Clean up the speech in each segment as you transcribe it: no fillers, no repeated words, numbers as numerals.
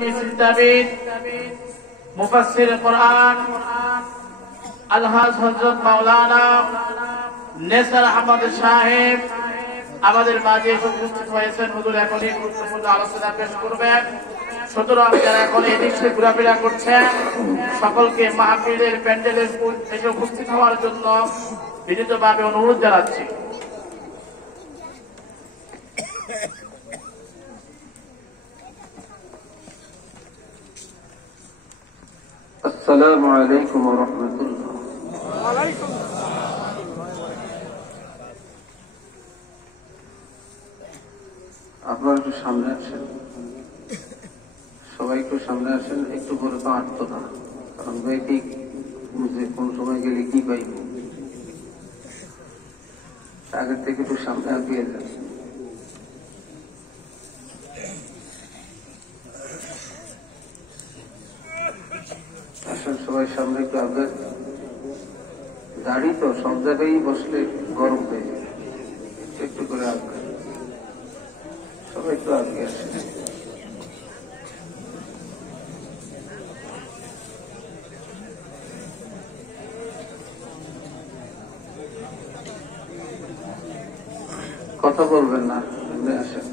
চিন্তাবিদ মুফাসসির কোরআন আলহাজ হযরত মাওলানা নেসার আহমদ সাহেব আমাদের মাঝে উপস্থিত হয়েছেন। হুজুর এখনই গুরুত্বপূর্ণ আলোচনা পেশ করবেন। সুতরাং যারা এখন এদিকে ঘোরাফেরা করছেন সকলকে মাহফিলের প্যান্ডেলের এসে উপস্থিত হওয়ার জন্য বিনীতভাবে অনুরোধ জানাচ্ছি। السلام عليكم ورحمة الله। وعليكم আপনারা একটু সামনে আসেন, সবাই একটু সামনে আসেন। একটু করে তো আটতো না, কারণ ঠিক যে কোন সময় গেলে কি পাইব, আগের থেকে একটু সামনে আগিয়ে যান। আসেন সবাই সামনে একটু আগে। গাড়ি তো সব জায়গায় বসলে গরম হয়ে যায়, একটু করে আগে সবাই একটু আগে আসেন। কথা বলবেন না, আসেন।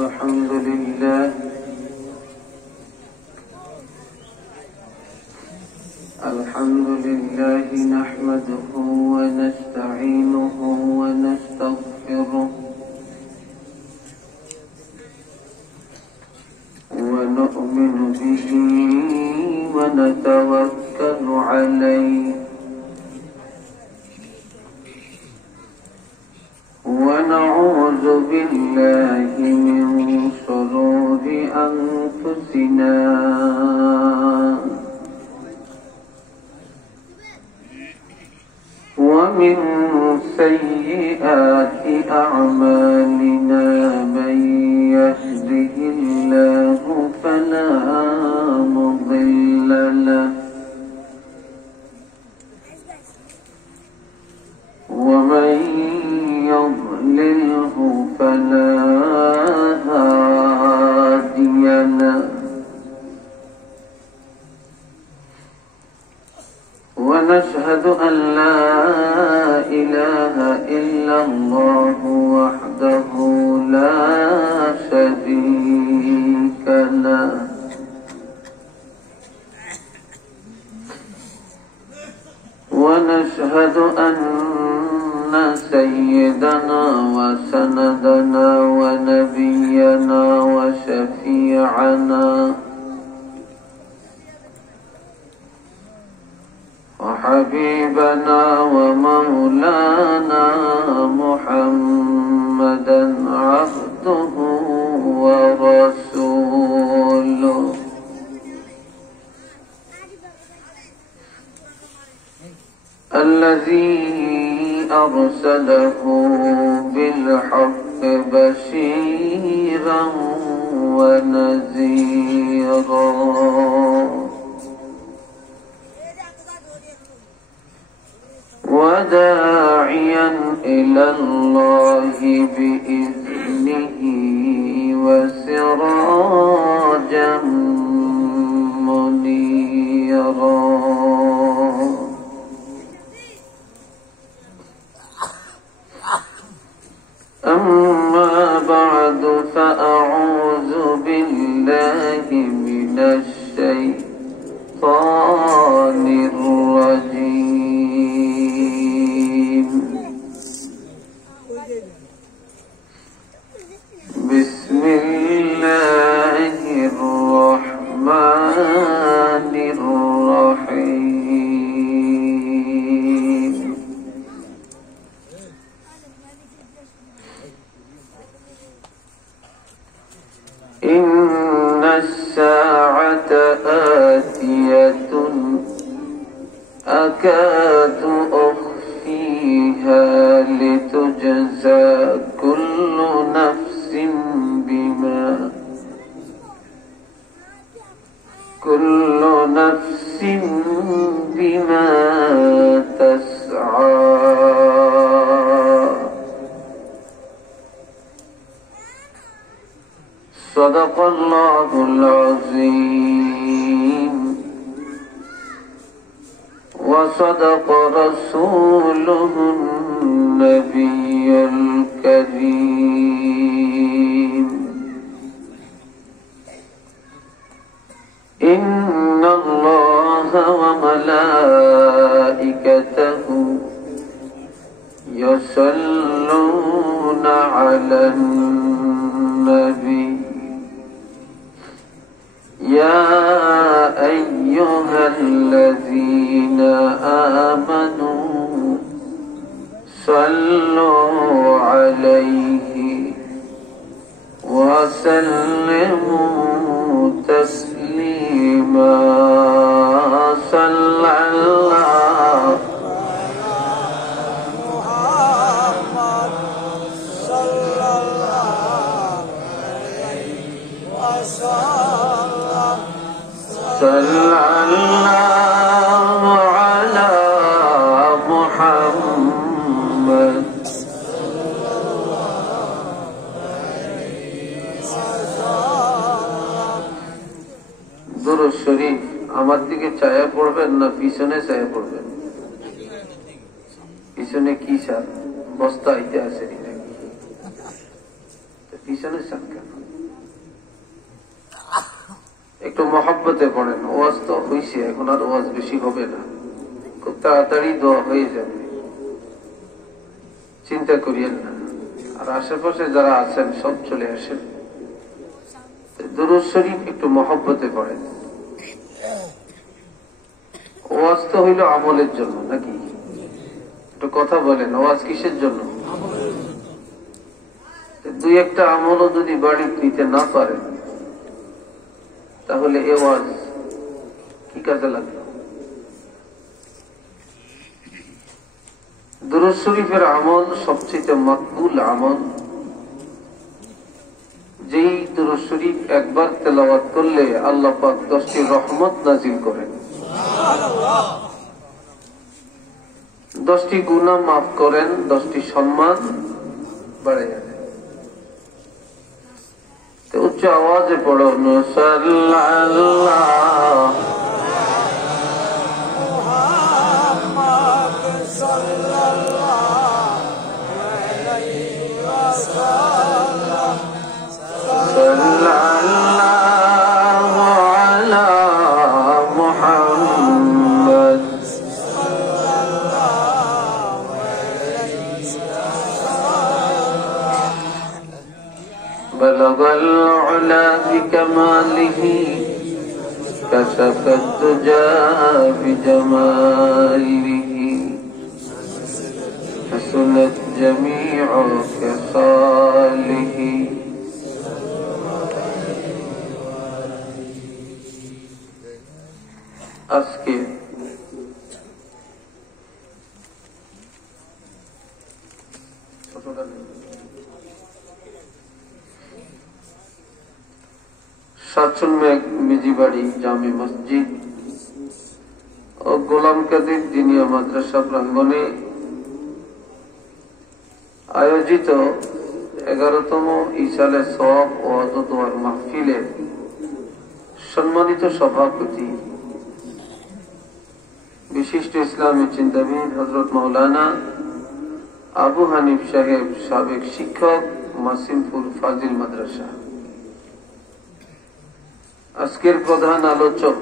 الحمد لله الحمد لله نحمده ونستعينه ونستغفره ونؤمن به ونتوكل عليه ونعوذ بالله من شرور أنفسنا ومن سيئات أعمالنا من يهده الله فلا مضل له ومن يضلله فلا هادي له ونشهد أن لا إله إلا الله وحده لا شريك له ونشهد أن سيدنا وسندنا ونبينا وشفيعنا وحبيبنا ومولانا محمدا عبده ورسوله الذي أرسله بالحق بشيرا ونذيرا وداعيا إلى الله بإذنه وسراجا منيرا أما بعد فأعوذ بالله من الشيطان الرجيم بسم الله الرحمن الرحيم إن الساعة آتية أكاد أخفيها لتجزى كل نفس بما تسعى Sadaqallahul Azim wa sadaqa rasuluhun nabiyyul karim. Inna Allaha wa malaikatahu yusalluna 'alan nabi. Ya ayyuhalladzina amanu sallu 'alaihi wa sallimu taslima. Sallallahu Muhammad sallallahu alaihi wasallam. Sallallahu ala Muhammad. দুরূদ শরীফ আমার দিকে চায়া পড়বেন না পিছনে চায়া পড়বেন? পিছনে কি চান? বস্তা আইতে আছে পিছনে চান কেন? একটু মহব্বতে পড়েন। ওয়াজ তো হয়েছে, এখন আর ওয়াজ বেশি হবে না, খুব তাড়াতাড়ি দোয়া হয়ে যাবে, চিন্তা করিয়েন না। আর আশেপাশে যারা আছেন সব চলে আসেন। দুরূদ শরীফ একটু মহব্বতে পড়েন। ওয়াজ তো হইল আমলের জন্য নাকি? একটু কথা বলেন, ওয়াজ কিসের জন্য? দুই একটা আমলও যদি বাড়ি নিতে না পারেন তাহলে এ ওয়াজ কি কাজে লাগলো? দুরূদ শরীফের আমল সবচেয়ে মকবুল আমল। যেই দুরূদ শরীফ একবার তেলাওয়াত করলে আল্লাহ পাক 10টি রহমত নাজিল করেন, 10টি গুনাহ মাফ করেন, 10টি সম্মান বাড়াইয়া দেন। তো উচ্চ আওয়াজে পড়ো সাল্লাল্লাহু Muhammad sallallahu alaihi wasallam. sallallahu ala Muhammad. بلغ العلا بكماله كشف الدجى بجماله حسنت جميع خصاله. আজকে সাতচল্লিশ মিজিবাড়ি জামে মসজিদ ও গোলাম কাদের দিনিয়া মাদ্রাসা প্রাঙ্গণে আয়োজিত 11তম ইসালে সওয়াব ও দোয়ার মাহফিলের সম্মানিত সভাপতি বিশিষ্ট ইসলামী চিন্তাবিদ হযরত মাওলানা আবু হানিফ সাহেব, সাবেক শিক্ষক, মাসিমপুর ফাজিল মাদ্রাসা, আজকের প্রধান আলোচক।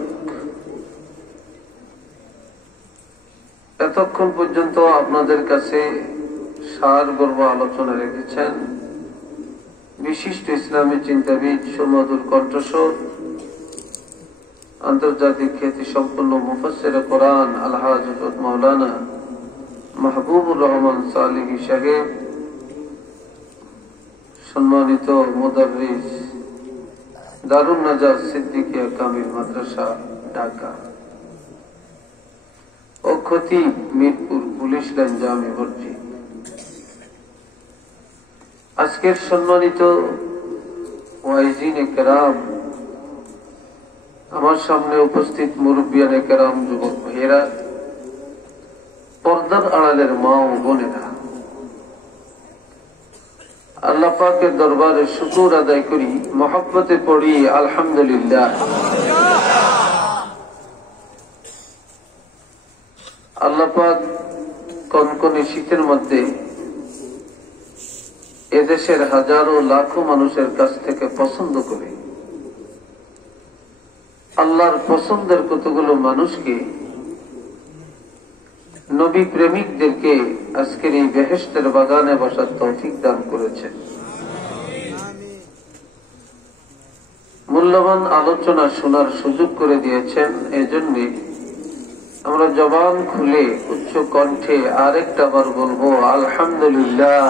এতক্ষণ পর্যন্ত আপনাদের কাছে সারগর্ভ আলোচনা রেখেছেন বিশিষ্ট ইসলামী চিন্তাবিদ, সুমধুর কণ্ঠস্বর, আন্তর্জাতিক খ্যাতি সম্পন্ন মুফাসসিরে কোরআন আলহাজ হযরত মাওলানা মাহবুবুর রহমান সালেহী সাহেব, সম্মানিত মুদাররিস দারুন নাজাত সিদ্দিকিয়া কামিল মাদ্রাসা ঢাকা ও খতিব মিরপুর পুলিশ লাইন জামে মসজিদ, আজকের সম্মানিত ওয়াইজিনে কেরাম, আমার সামনে উপস্থিত মুরব্বিয়ানে কেরাম, যুবক ভাইয়েরা, পর্দার আড়ালের মা ও বোনেরা, আল্লাহ পাকের দরবারে শুকর আদায় করি, মহব্বতে পড়ি আলহামদুলিল্লাহ। আল্লাহ পাক কনকনে শীতের মধ্যে এদেশের হাজারো লাখো মানুষের কাছ থেকে পছন্দ করে আল্লাহর পছন্দের কতগুলো মানুষকে, নবী প্রেমিকদেরকে আজকের এই বেহেশতের বাগানে বসার তৌফিক দান করেছেন। মূল্যবান আলোচনা শোনার সুযোগ করে দিয়েছেন। এজন্য আমরা জবান খুলে উচ্চ কণ্ঠে আরেকটা বার বলবো আলহামদুলিল্লাহ।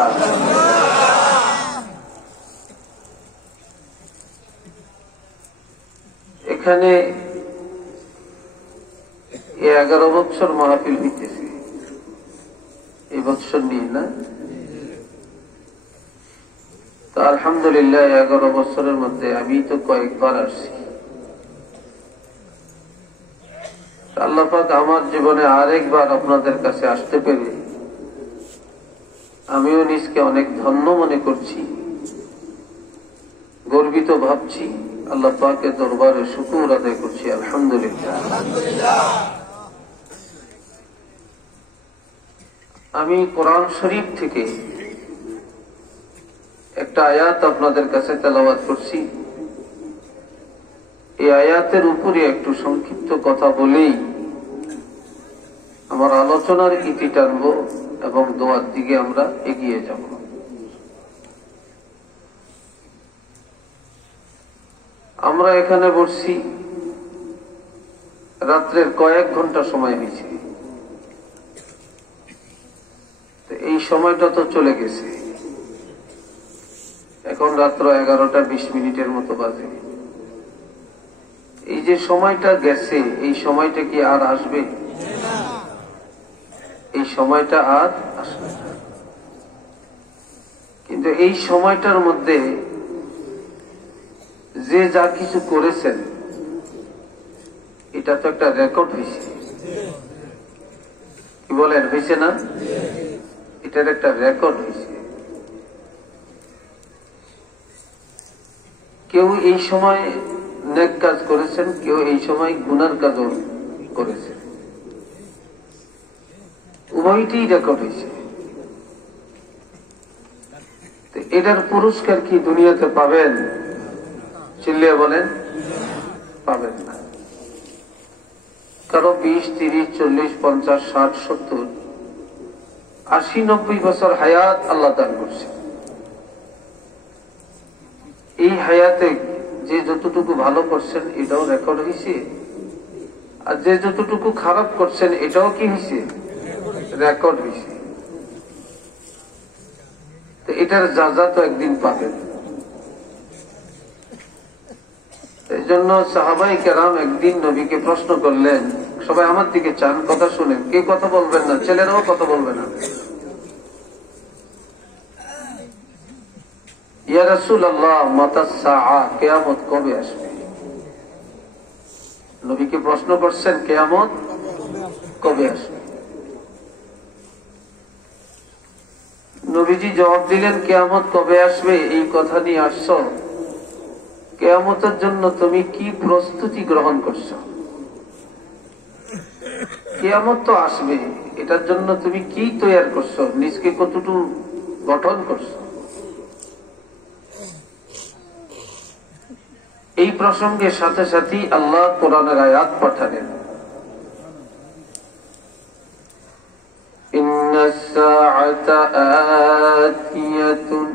এখানে 11 বছর মাহফিল হইতেছে, এই বছর নিয়ে না তো আলহামদুলিল্লাহ। 11 বছরের মধ্যে আমি তো কয়েকবার আসছি। আল্লাহ পাক আমার জীবনে আরেকবার আপনাদের কাছে আসতে পেরে আমিও নিজকে অনেক ধন্য মনে করছি, গর্বিত ভাবছি। আল্লাহ পাকের দরবারে শুকর আদায় করছি আলহামদুলিল্লাহ। আমি কোরআন শরীফ থেকে একটা আয়াত আপনাদের কাছে তেলাওয়াত করছি। এই আয়াতের উপরে একটু সংক্ষিপ্ত কথা বলেই আমার আলোচনার ইতি টানব এবং দোয়ার দিকে আমরা এগিয়ে যাব। আমরা এখানে বসছি, রাত্রের কয়েক ঘন্টা সময় হয়েছে। এই সময়টা তো চলে গেছে, এখন রাত্র 11:20 মতো বাজে। এই যে সময়টা গেছে, এই সময়টা কি আর আসবে? এই সময়টা আর আসবে না। কিন্তু এই সময়টার মধ্যে যে যা কিছু করেছেন, এটা তো একটা রেকর্ড হয়েছে। কি বলেন, হয়েছে না? এটার একটা রেকর্ড হয়েছে। কেউ এই সময় নেক কাজ করেছেন, কেউ এই সময় গুনার কাজও করেছেন, উভয়টি রেকর্ড হয়েছে। এটার পুরস্কার কি দুনিয়াতে পাবেন? চিল্লিয়ে বলেন, পাবেন না। কারো 20, 30, 40, 50, 60, 70, 80, 90 বছর হায়াত আল্লাহ দান করছে। এই হায়াতে যে যতটুকু ভালো করছেন এটাও রেকর্ড হয়েছে, আর যে যতটুকু খারাপ করছেন এটাও কি হয়েছে? রেকর্ড হয়েছে। তো এটার যাজা তো একদিন পাবেন। এই জন্য সাহাবাই কেরাম একদিন নবীকে প্রশ্ন করলেন, সবাই আমার দিকে চান, কথা শুনেন, কে কথা বলবেন না, ছেলেরাও কথা বলবে না। ইয়া রাসূলুল্লাহ, মাতাস সাআ, কিয়ামত কবে আসবে? নবীকে প্রশ্ন করছেন কিয়ামত কবে আসবে। নবীজি জবাব দিলেন, কিয়ামত কবে আসবে এই কথা নিয়ে আসছো, কিয়ামতের জন্য তুমি কি প্রস্তুতি গ্রহণ করছো? কিয়ামত তো আসবে, এটার জন্য তুমি কি তৈরি করছো, নিজকে কতটুকু গঠন করছো? এই প্রসঙ্গে সাথে সাথে আল্লাহ কোরআনের আয়াত পাঠালেন, ইন্নাস সাআতা আতিয়াতুন,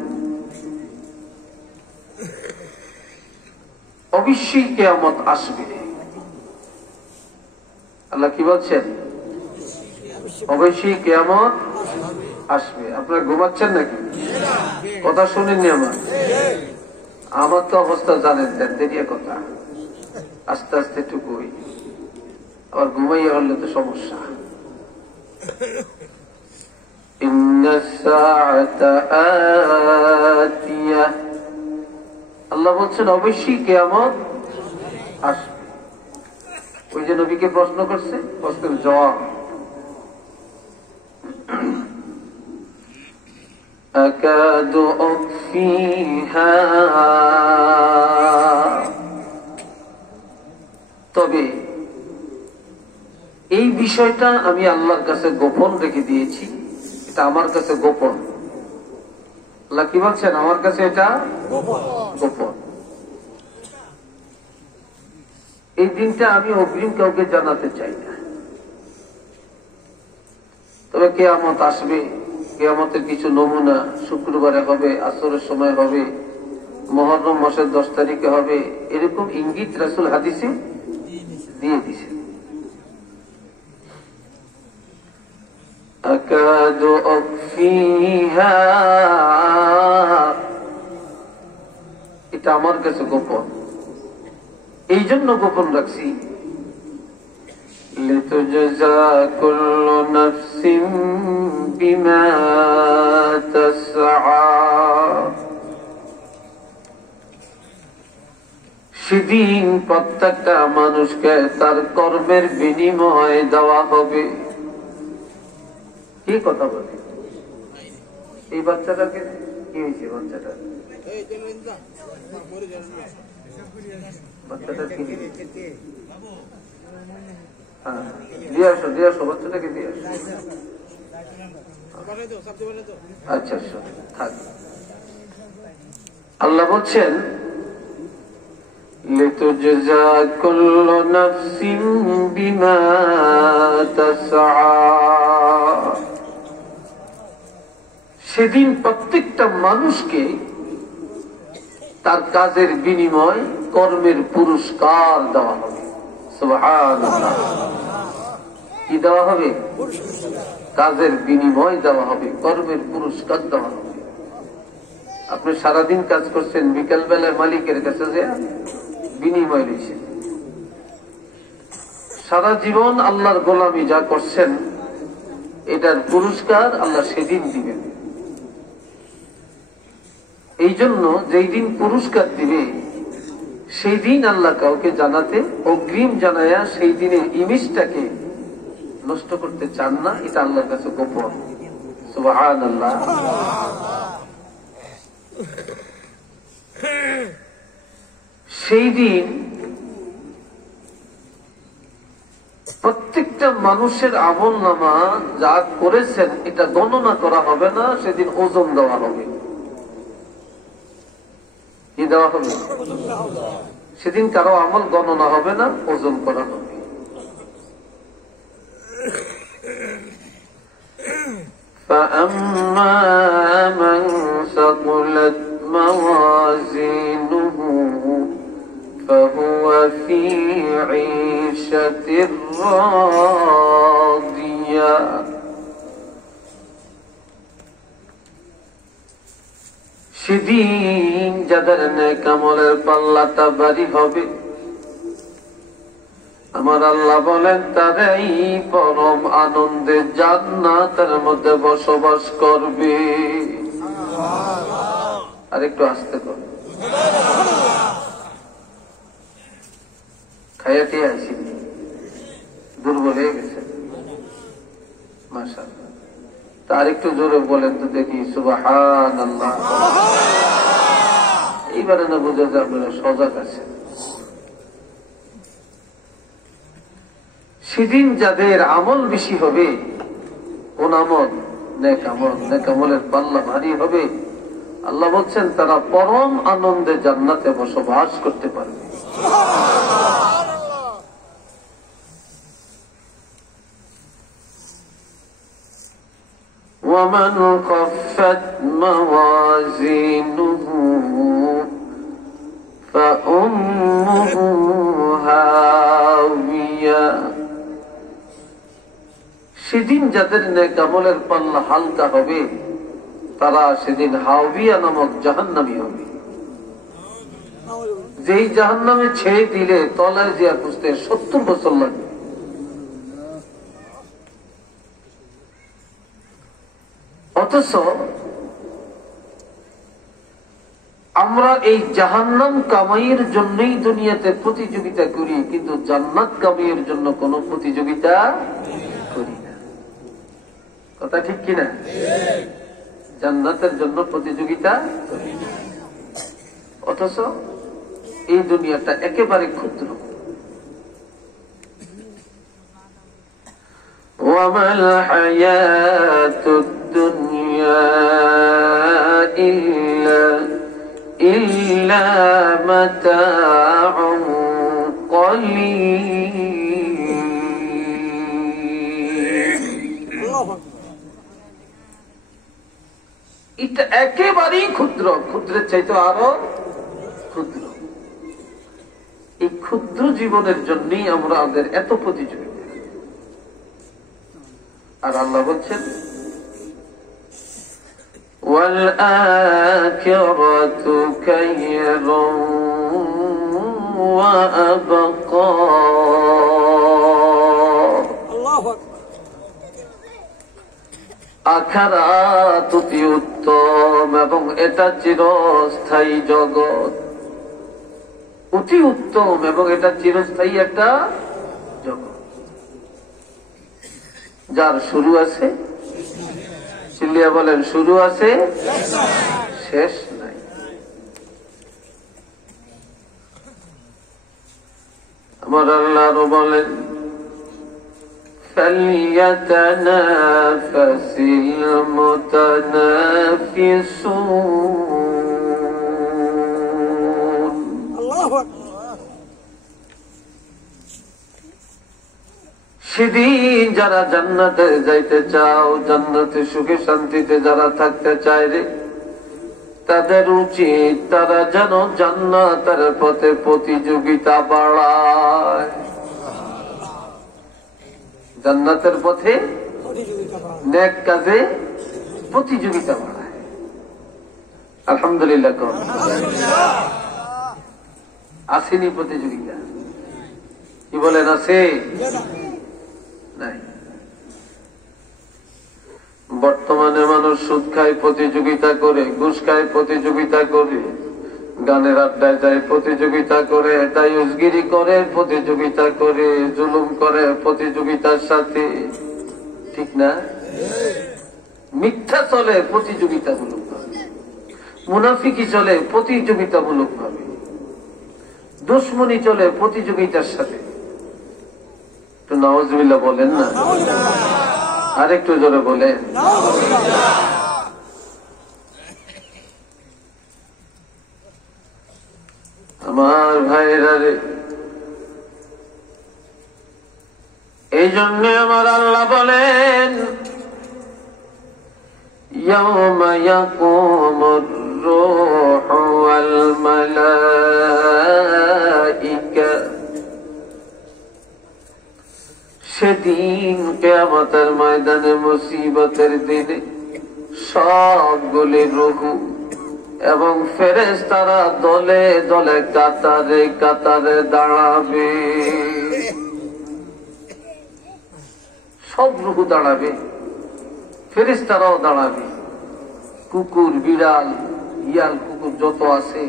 অবশ্যই কিয়ামত আসবে। আল্লাহ কি বলছেন? অবশ্যই কিয়ামত আসবে। আপনারা ঘুমাচ্ছেন নাকি? কথা শুনেননি আমার তো অবস্থা জানেন, দেরিয়া কথা, আস্তে আস্তে টুকুই, আবার ঘুমাইয়া হলে তো সমস্যা। আল্লাহ বলছেন অবশ্যই কিয়ামত আসবে। ওই যে নবীকে প্রশ্ন করছে, প্রশ্নের জবাব, আকাদু فيها তবে এই বিষয়টা আমি আল্লাহর কাছে গোপন রেখে দিয়েছি, এটা আমার কাছে গোপন। আল্লাহ কি বলছেন? আমার কাছে এটা গোপন। এই দিনটা আমি অগ্রিম কাউকে জানাতে চাই না। তবে কিয়ামত আসবে, কিয়ামতের কিছু নমুনা শুক্রবারে হবে, আসরের সময় হবে, মুহররম মাসের 10 তারিখে হবে, এরকম ইঙ্গিত রাসূল হাদিসে দিয়ে দিয়েছে। আকাদু আখফিহা, এটা আমার কাছে গোপন, এই জন্য গোপন রাখছি। লিতুজজা কুল্লু নাফসিন বিমা তাসআ, সেদিন প্রত্যেকটা মানুষকে তার কর্মের বিনিময় দেওয়া হবে। কি কথা বলে এই বাচ্চাটাকে? কি হয়েছে বাচ্চাটা? বাচ্চাটা কি? হ্যাঁ, দিয়ে আসো, দিয়ে আসো, বাচ্চাটাকে দিয়ে আসো। আচ্ছা থাক। আল্লাহ বলছেন লিতুজজা কুল্লু নাফসিন বিমা তাসআ, সেদিন প্রত্যেকটা মানুষকে তার কাজের বিনিময় কর্মের পুরস্কার দেওয়া হবে। সুবহানাল্লাহ। কি দেওয়া হবে? কাজের বিনিময় দেওয়া হবে, কর্মের পুরস্কার দেওয়া হবে। আপনি সারাদিন কাজ করছেন, বিকাল বেলায় মালিকের কাছে যে বিনিময় নিয়েছেন। সারা জীবন আল্লাহর গোলামি যা করছেন, এটার পুরস্কার আল্লাহ সেদিন দিবেন। এই জন্য যেই দিন পুরস্কার দিবে, সেই দিন আল্লাহ কাউকে জানাতে অগ্রিম জানায়া সেই দিনের ইমেজটাকে নষ্ট করতে চান না, এটা আল্লাহর কাছে গোপন। সুবহানাল্লাহ। সেই দিন প্রত্যেকটা মানুষের আমলনামা যা করেছেন এটা গণনা করা হবে না, সেদিন ওজন দেওয়া হবে। কি দেওয়া হবে? সেদিন কারো আমল গণনা হবে না, ওজন করা হবে। فأما من ثقلت موازينه فهو في عيشة راضية, সেদিন যাদের নেক আমলের পাল্লাটা ভারী হবে, আমার আল্লাহ বলেন তারাই পরম আনন্দে জান্নাতের মধ্যে বসবাস করবে। আর একটু আসতে কর, খাইয়াটি আইসি, দুর্বল হয়ে গেছে মাশাআল্লাহ। তার একটু জোরে বলেন তো দেখি সুবহানাল্লাহ। এইবারে না বুঝে যে আপনারা সজাগ আছেন। সেদিন যাদের আমল বেশি হবে, কোন আমল? নেক আমল। নেক আমলের পাল্লা ভারী হবে। আল্লাহ বলছেন তারা পরম আনন্দে জান্নাতে বসবাস করতে পারবে। ومن خفت موازينه فأمه هاوية, সেদিন যাদের নেক আমলের পাল্লা হালকা হবে, তারা সেদিন হাওবিয়া নামক জাহান্নামী হবে। যেই জাহান্নামে ছেড়ে দিলে তলায় জিয়া খুঁজতে 70 বছর লাগবে। অথচ আমরা এই জাহান্নাম কামাইয়ের জন্যই দুনিয়াতে প্রতিযোগিতা করি, কিন্তু জান্নাত কামাইয়ের জন্য কোনো প্রতিযোগিতা করি না। কথা ঠিক কিনা? জান্নাতের জন্য প্রতিযোগিতা করি না। অথচ এই দুনিয়াটা একেবারে ক্ষুদ্র। ওয়ামাল হায়াতুদ দুনিয়া ইল্লা মাতাউন কলিল। এটা একেবারেই ক্ষুদ্র, ক্ষুদ্রের চাইতে আরো ক্ষুদ্র। এই ক্ষুদ্র জীবনের জন্যই আমরা আমাদের এত প্রতিযোগিতা। আর আল্লাহ বলছেন ওয়াল আখিরাতু খায়রুন ওয়া আবকা। আল্লাহু আকবার। আখিরাত অতি উত্তম এবং এটা চিরস্থায়ী জগৎ। অতি উত্তম এবং এটা চিরস্থায়ী একটা জগৎ, যার শুরু আছে, চিল্লিয়া বলেন শুরু আছে শেষ নাই। আমার আল্লাহ আরো বলেন فَلْيَتَنَافَسِ الْمُتَنَافِسُونَ। আল্লাহু আকবার। সেদিন যারা জান্নাতে যাইতে চাও, জান্নাতে সুখে শান্তিতে যারা থাকতে চায় রে, তাদের উচিত তারা যেন জান্নাতের পথে প্রতিযোগিতা বাড়ায়। জান্নাতের পথে নেক কাজে প্রতিযোগিতা বাড়ায়। আলহামদুলিল্লাহ। আসেনি প্রতিযোগিতা? কি বলেন আছে? নাই। বর্তমানে মানুষ সুদ খায় প্রতিযোগিতা করে, ঘুষ খায় প্রতিযোগিতা করে, গানের আড্ডায় যায় প্রতিযোগিতা করে, দায়ুসগিরি করে প্রতিযোগিতা করে, জুলুম করে প্রতিযোগিতার সাথে, ঠিক না? মিথ্যা চলে প্রতিযোগিতামূলক ভাবে, মুনাফিকি চলে প্রতিযোগিতামূলক ভাবে, দুশ্মনী চলে প্রতিযোগিতার সাথে। তো নাউজুবিল্লাহ বলেন না, আরেকটু জোরে বলেন। আমার ভাইরা রে, এই জন্য আমার আল্লাহ বলেন ইয়াউমা ইয়াকুমুর রূহু ওয়াল মালাইকা। সেদিন কিয়ামতের ময়দানে, মুসিবতের দিনে সবগুলি রূহ এবং ফেরেশতারা দলে দলে কাতারে কাতারে দাঁড়াবে। সব রূহ দাঁড়াবে, ফেরেশতারাও দাঁড়াবে, কুকুর বিড়াল ইয়াল কুকুর যত আছে,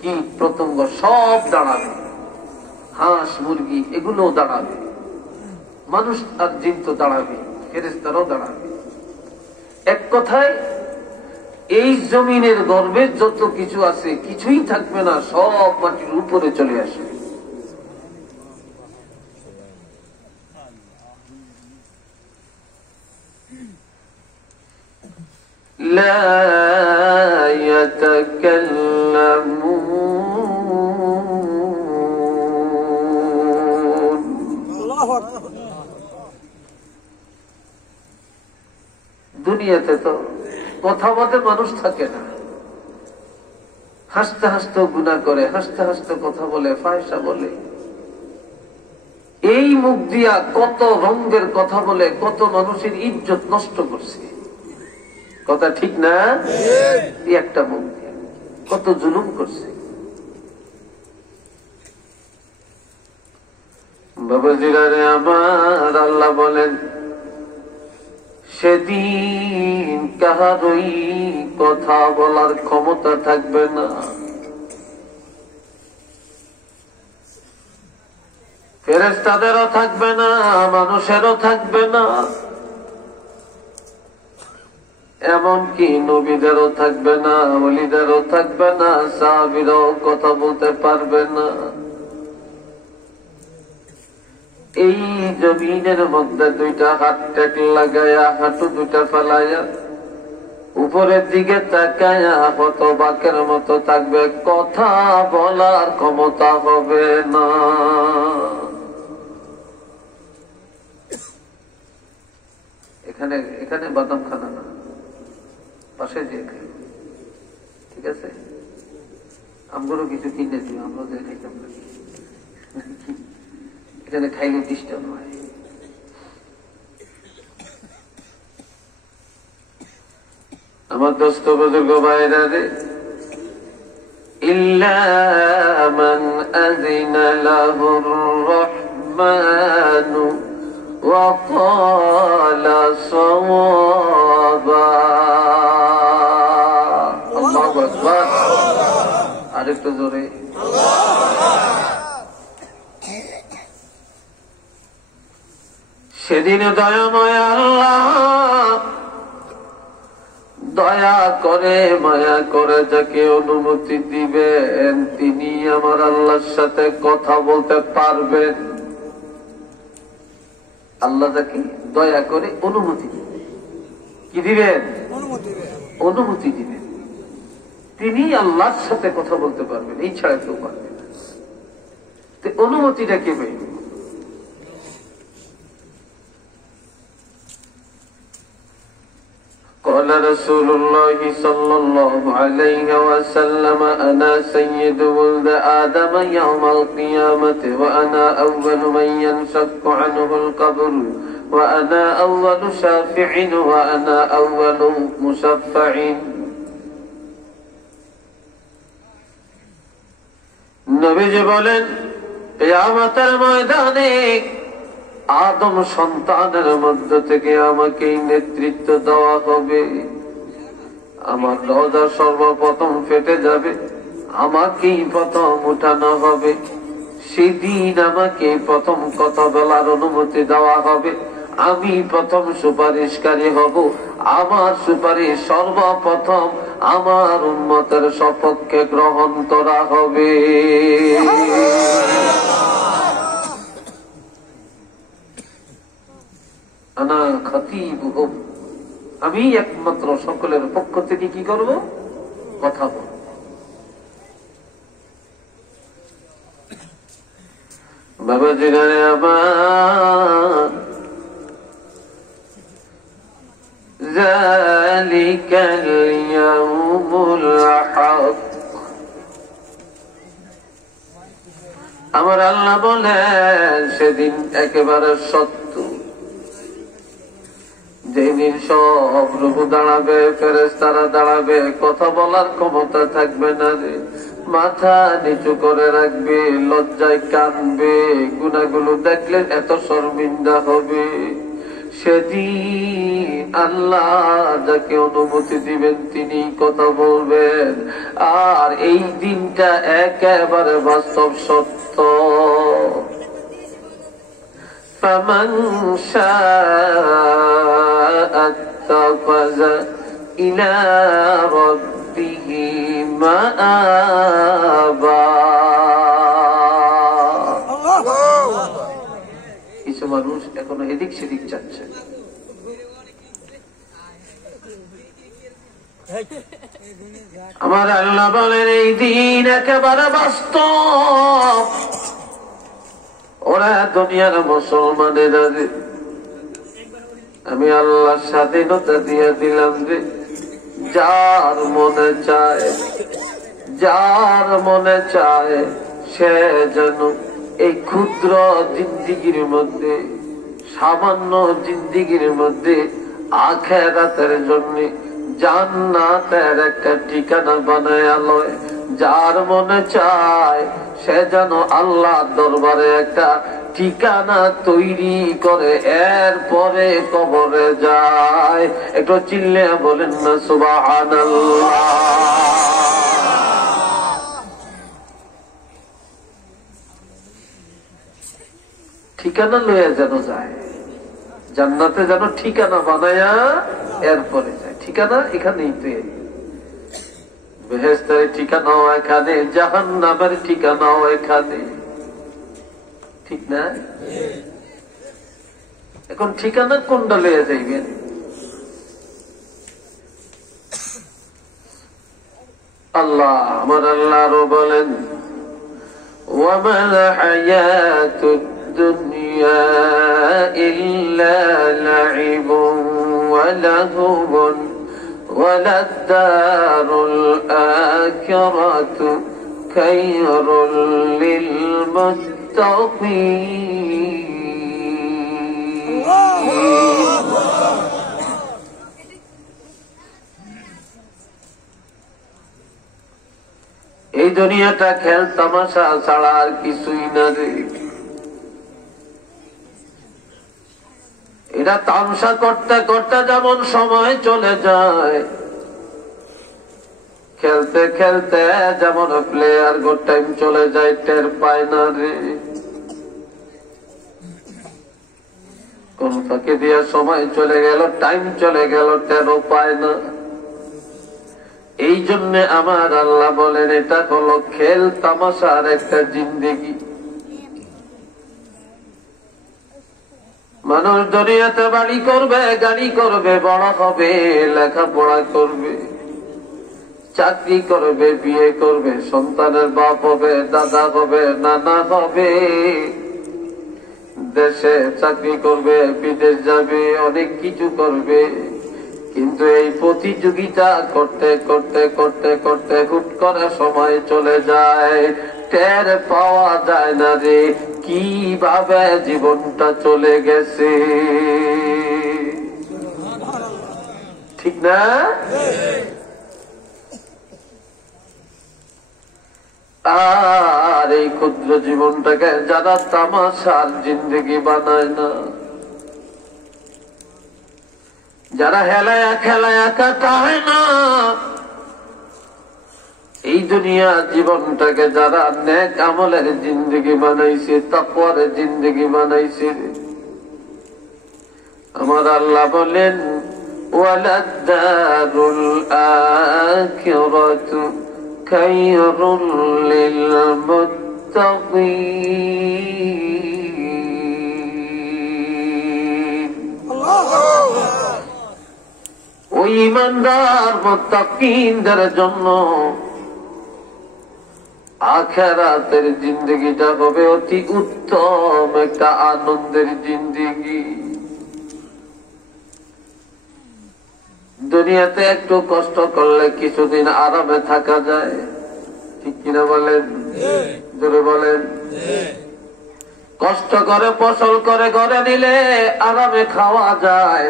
কীট পতঙ্গ সব দাঁড়াবে, হাঁস মুরগি এগুলোও দাঁড়াবে, মানুষ আর জিন তো দাঁড়াবে, ফেরেশতারাও দাঁড়াবে। এক কথায় এই জমিনের গর্ভে যত কিছু আছে কিছুই থাকবে না, সব মাটির উপরে চলে আসবে। লা ইয়াতাকাল্লামুন। আল্লাহু আকবার। দুনিয়াতে তো কথা বলতে মানুষ থাকে না, হাসতে হাসতে গুনাহ করে, হাসতে হাসতে কথা বলে, ফাহিশা বলে। এই মুখ দিয়া কত রঙের কথা বলে কত মানুষের ইজ্জত নষ্ট করছে, কথা ঠিক না? এই একটা মুখ দিয়া কত জুলুম করছে। বাবাজিরা রে আমার, আল্লাহ বলেন সেদিন কাহারই কথা বলার ক্ষমতা থাকবে না। ফেরেশতাদেরও থাকবে না, মানুষেরও থাকবে না। এমনকি নবীদেরও থাকবে না, ওলিদেরও থাকবে না, সাহাবীরাও কথা বলতে পারবে না। এই জমিনের মধ্যে দুইটা হাত টেক লাগায়া, হাঁটু দুইটা ফেলাইয়া উপরের দিকে তাকায়া হতবাকের মতো থাকবে, কথা বলার ক্ষমতা হবে না। এখানে এখানে বাদাম খানা না, পাশে যে খাই, ঠিক আছে? আমরাও কিছু কিনে দিও, আমরা যে খাইতাম না, এখানে খাইলে ডিস্টার্ব হয়। আমার দোস্ত বুজুর্গ ভাইরা রে, ইল্লা মান আযিনা লাহুর রহমানু ওয়া ক্বালা সাওয়াবা। আল্লাহু আকবার। আরেকটু জোরে। সেদিন দয়াময় আল্লাহ দয়া করে মায়া করে যাকে অনুমতি দিবেন তিনি আমার আল্লাহর সাথে কথা বলতে পারবেন। আল্লাহ যাকে দয়া করে অনুমতি দিবেন, কি দিবেন? অনুমতি দিবেন, তিনি আল্লাহর সাথে কথা বলতে পারবেন, এই ছাড়া কেউ পারবে না। অনুমতিটা কে পাইবে? قال رسول الله صلى الله عليه وسلم أنا سيد ولد آدم يوم القيامة وأنا أول من ينشق عنه القبر وأنا أول شافع وأنا أول مشفع। নবীজি বলেন কিয়ামতের ময়দানে আদম সন্তানের মধ্য থেকে আমাকে নেতৃত্ব দেওয়া হবে। আমার রওজা সর্বপ্রথম ফেটে যাবে, আমাকেই প্রথম উঠানো হবে। সেদিন আমাকে প্রথম কথা বলার অনুমতি দেওয়া হবে, আমি প্রথম সুপারিশকারী হব। আমার সুপারিশ সর্বপ্রথম আমার উম্মতের সপক্ষে গ্রহণ করা হবে। আনা খতীবুহুম, আমি একমাত্র সকলের পক্ষ থেকে কি করব? কথা বলব। বাবা জিনারে আমার, যালিকাল ইয়াউমুল হক। আমার আল্লাহ বলেন সেদিন একেবারে সত্য, যেদিন সব রূপ দাঁড়াবে, ফেরেশতারা দাঁড়াবে, কথা বলার ক্ষমতা থাকবে না রে, মাথা নিচু করে রাখবে, লজ্জায় কাঁদবে, গুনাহগুলো দেখলে এত শর্মিন্দা হবে। সেদিন আল্লাহ যাকে অনুমতি দিবেন তিনি কথা বলবেন। আর এই দিনটা একেবারে বাস্তব সত্য। فمن شاء اتخذ إلى ربه مآبا। কিছু মানুষ এখনো এদিক সেদিক যাচ্ছে। আমার আল্লাহ বলেন এই দিন একেবারে বাস্তব। ওরা দুনিয়ার মুসলমানেরা রে, আমি আল্লাহ স্বাধীনতা দিয়ে দিলাম যে যার মনে চায়, যার মনে চায় সে যেন এই ক্ষুদ্র জিন্দিগির মধ্যে, সামান্য জিন্দিগির মধ্যে আখিরাতের জন্য জান্নাতের একটা ঠিকানা বানায় লয়। যার মনে চায় সে যেন আল্লাহর দরবারে একটা ঠিকানা তৈরি করে এরপরে কবরে যায়। একটু চিল্লে বলেন না সুবহানাল্লাহ। ঠিকানা লইয়া যেন যায়, জান্নাতে যেন ঠিকানা বানায়া এরপরে যায়। ঠিকানা এখানেই তো। বেহেশতের ঠিকানাও এখানে, জাহান্নামের ঠিকানাও এখানে, ঠিক না? এখন ঠিকানা কোনটা লইয়া যাইবেন? আল্লাহ, আমার আল্লাহ আরো বলেন, ওয়ামাল হায়াতুদ দুনিয়া ইল্লা লাইবুন ওয়া লাহুবুন ওয়ালাদ-দারুল আখিরাতু খায়রুল লিল মুত্তাকিন। এই দুনিয়াটা খেল তামাশা ছাড়া আর কিছুই না রে। এটা তামসা করতে করতে যেমন সময় চলে যায়, খেলতে খেলতে যেমন প্লেয়ার গো টাইম চলে যায় টের পায় না রে। কোন ফাঁকে দিয়া সময় চলে গেল, টাইম চলে গেল, টেরও পায় না। এই জন্য আমার আল্লাহ বলেন এটা হলো খেল তামাশার একটা জিন্দেগি। মানুষ দুনিয়াতে বাড়ি করবে, গাড়ি করবে, বড় হবে, লেখাপড়া করবে, চাকরি করবে, বিয়ে করবে, সন্তানের বাপ হবে, দাদা হবে, নানা হবে, দেশে চাকরি করবে, বিদেশ যাবে, অনেক কিছু করবে। কিন্তু এই প্রতিযোগিতা করতে করতে করতে করতে হুট করে সময় চলে যায়, টের পাওয়া যায় না রে কিভাবে জীবনটা চলে গেছে, ঠিক না? আর এই ক্ষুদ্র জীবনটাকে যারা তামাশার জিন্দগি বানায় না, যারা হেলায়া খেলায়া কাটায় না, এই দুনিয়া জীবনটাকে যারা নেক আমলের জিন্দগি বানাইছে, তাকওয়ার জিন্দগি বানাইছে, আমার আল্লাহ বলেন ওয়ালাদ-দারুল আখিরাতু খায়রুল লিল মুত্তাকিন। ওই ঈমানদার মুত্তাকিনদের জন্য আখিরাতের জিন্দগিটা হবে অতি উত্তম একটা আনন্দের জিন্দগি। দুনিয়াতে একটু কষ্ট করলে কিছুদিন আরামে থাকা যায়, ঠিক কিনা বলেন? জোরে বলেন। কষ্ট করে ফসল করে ঘরে নিলে আরামে খাওয়া যায়,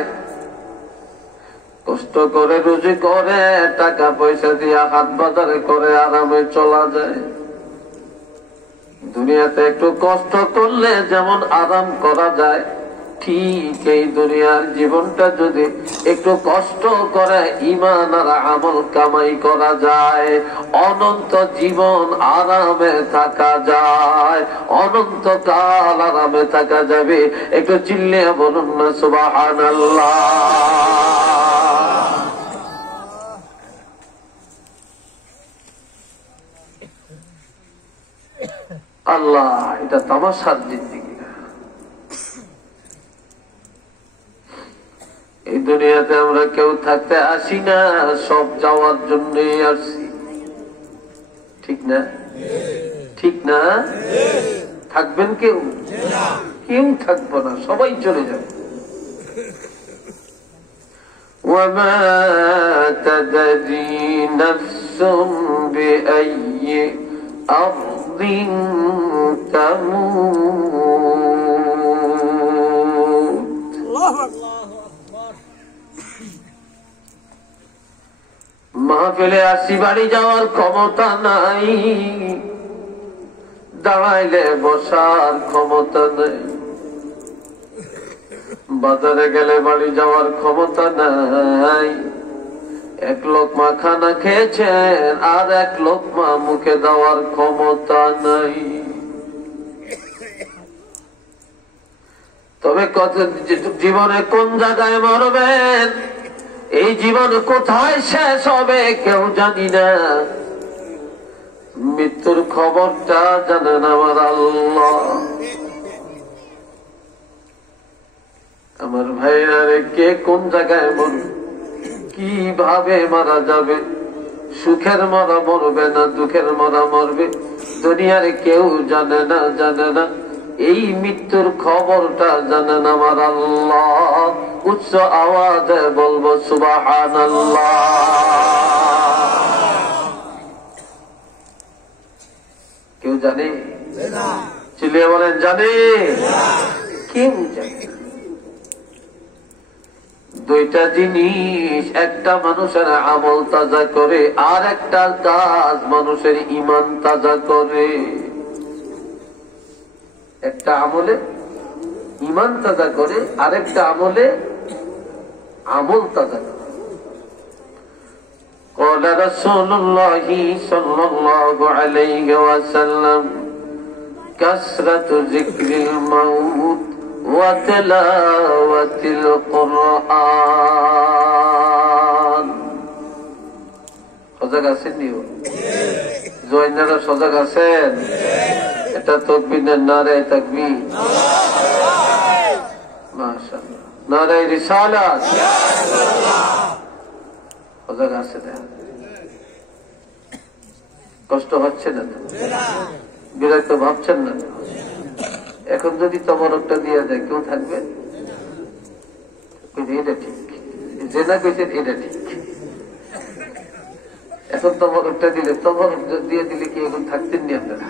কষ্ট করে রুজি করে টাকা পয়সা দিয়া হাট বাজারে করে আরামে চলা যায়। দুনিয়াতে একটু কষ্ট করলে যেমন আরাম করা যায়, ঠিক এই দুনিয়ার জীবনটা যদি একটু কষ্ট করে ঈমান আর আমল কামাই করা যায়, অনন্ত জীবন আরামে থাকা যায়, অনন্তকাল আরামে থাকা যাবে। একটু চিল্লিয়ে বলুন না সুবহানাল্লাহ। আল্লাহ, এটা তামাশার জিন্দেগি না। এই দুনিয়াতে আমরা কেউ থাকতে আসি না, সব যাওয়ার জন্যই আসি, ঠিক না? ঠিক না? থাকবেন কেউ? কেউ থাকবো না, সবাই চলে যাবে। وما تدري نفس بأي أرض تموت। মাহফিলে আসি, বাড়ি যাওয়ার ক্ষমতা নাই, দাঁড়াইলে বসার ক্ষমতা নাই, বাজারে গেলে বাড়ি যাওয়ার ক্ষমতা নাই। এক লোকমা খানা খেয়েছেন আর এক লোকমা মুখে দেওয়ার ক্ষমতা নাই। তবে কত জীবনে কোন জায়গায় মরবেন এই জীবন কোথায় শেষ হবে কেউ জানি না, মৃত্যুর খবরটা জানেন আমার আল্লাহ। আমার ভাইরা রে, কে কোন জায়গায় মরবে, কিভাবে মারা যাবে, সুখের মরা মরবে না দুঃখের মরা মরবে, দুনিয়ার কেউ জানে না, জানে না। এই মৃত্যুর খবরটা জানেন আমার আল্লাহ। উচ্চ আওয়াজে বলবো সুবহানাল্লাহ। কেউ জানে? চিল্লিয়ে বলেন জানে? কেউ জানে? দুইটা জিনিস, একটা মানুষের আমল তাজা করে, আর একটা কাজ মানুষের ঈমান তাজা করে। একটা আমলে ঈমান তাজা করে, আরেকটা আমলে আমল তাজা করে। قال رسول الله صلى الله عليه وسلم كثرة ذكر الموت وتلاوة القرآن। সজাগ আছেন নিও? জয়নারা সজাগ আছেন? এটা তাকবীরের নারে তাকবীর, মাশাআল্লাহ, নারে রিসালাত। সজাগ আছে না? কষ্ট হচ্ছে না? বিরক্ত ভাবছেন না? এখন যদি তবরকটা দিয়ে দেয় কেউ থাকবে? এটা ঠিক, জেনা কইছেন এটা ঠিক। এখন তবরকটা দিলে, তবরক দিয়ে দিলে কি এখন থাকতেন নি আপনারা?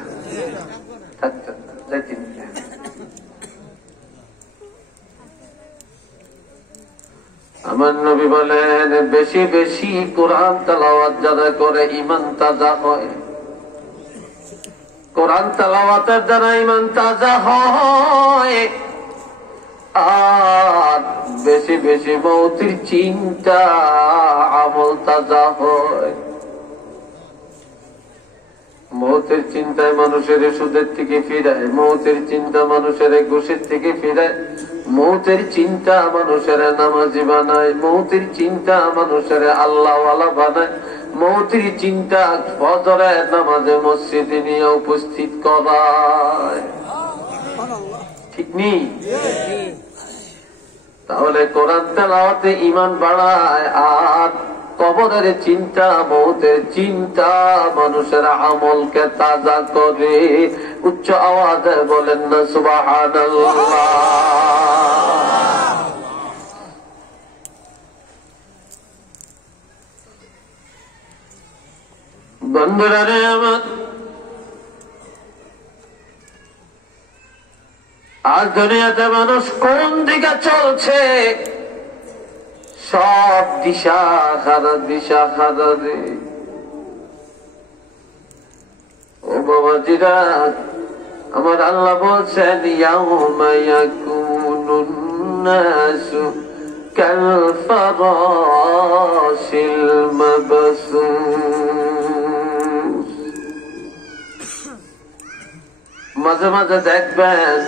থাকতেন না, যাইতেন না। আমার নবী বলেন, বেশি বেশি কোরআন তেলাওয়াত যারা করে ঈমান তাজা হয়। কোরআন তেলাওয়াতের দ্বারা ঈমান তাজা হয়। আর বেশি বেশি মৌতের চিন্তা, আমল তাজা হয়। মৌতের চিন্তায় মানুষের সুদের থেকে ফিরায়, মৌতের চিন্তা মানুষের ঘুষের থেকে ফিরায়, মৌতের চিন্তা মানুষের নামাজি বানায়, মৌতের চিন্তা মানুষের আল্লাহওয়ালা বানায়, মৌতের চিন্তা ফজরের নামাজে মসজিদে নিয়ে উপস্থিত করায়। ঠিক নেই? তাহলে কোরআন তেলাওয়াতে ঈমান বাড়ায়, আর কবরের চিন্তা, মৌতের চিন্তা মানুষের আমলকে তাজা করে। উচ্চ আওয়াজে বলেন না সুবহানাল্লাহ। বন্ধুরা রে আমার, আজ দুনিয়াতে মানুষ কোন দিকে চলছে, সব দিশা হারা, দিশা হারা রে। ও বাবাজিরা, আমার আল্লাহ বলছেন, ইয়াউমা ইয়াকুনুন নাসু কাল ফারাশিল মাবসুস। মাঝে মাঝে দেখবেন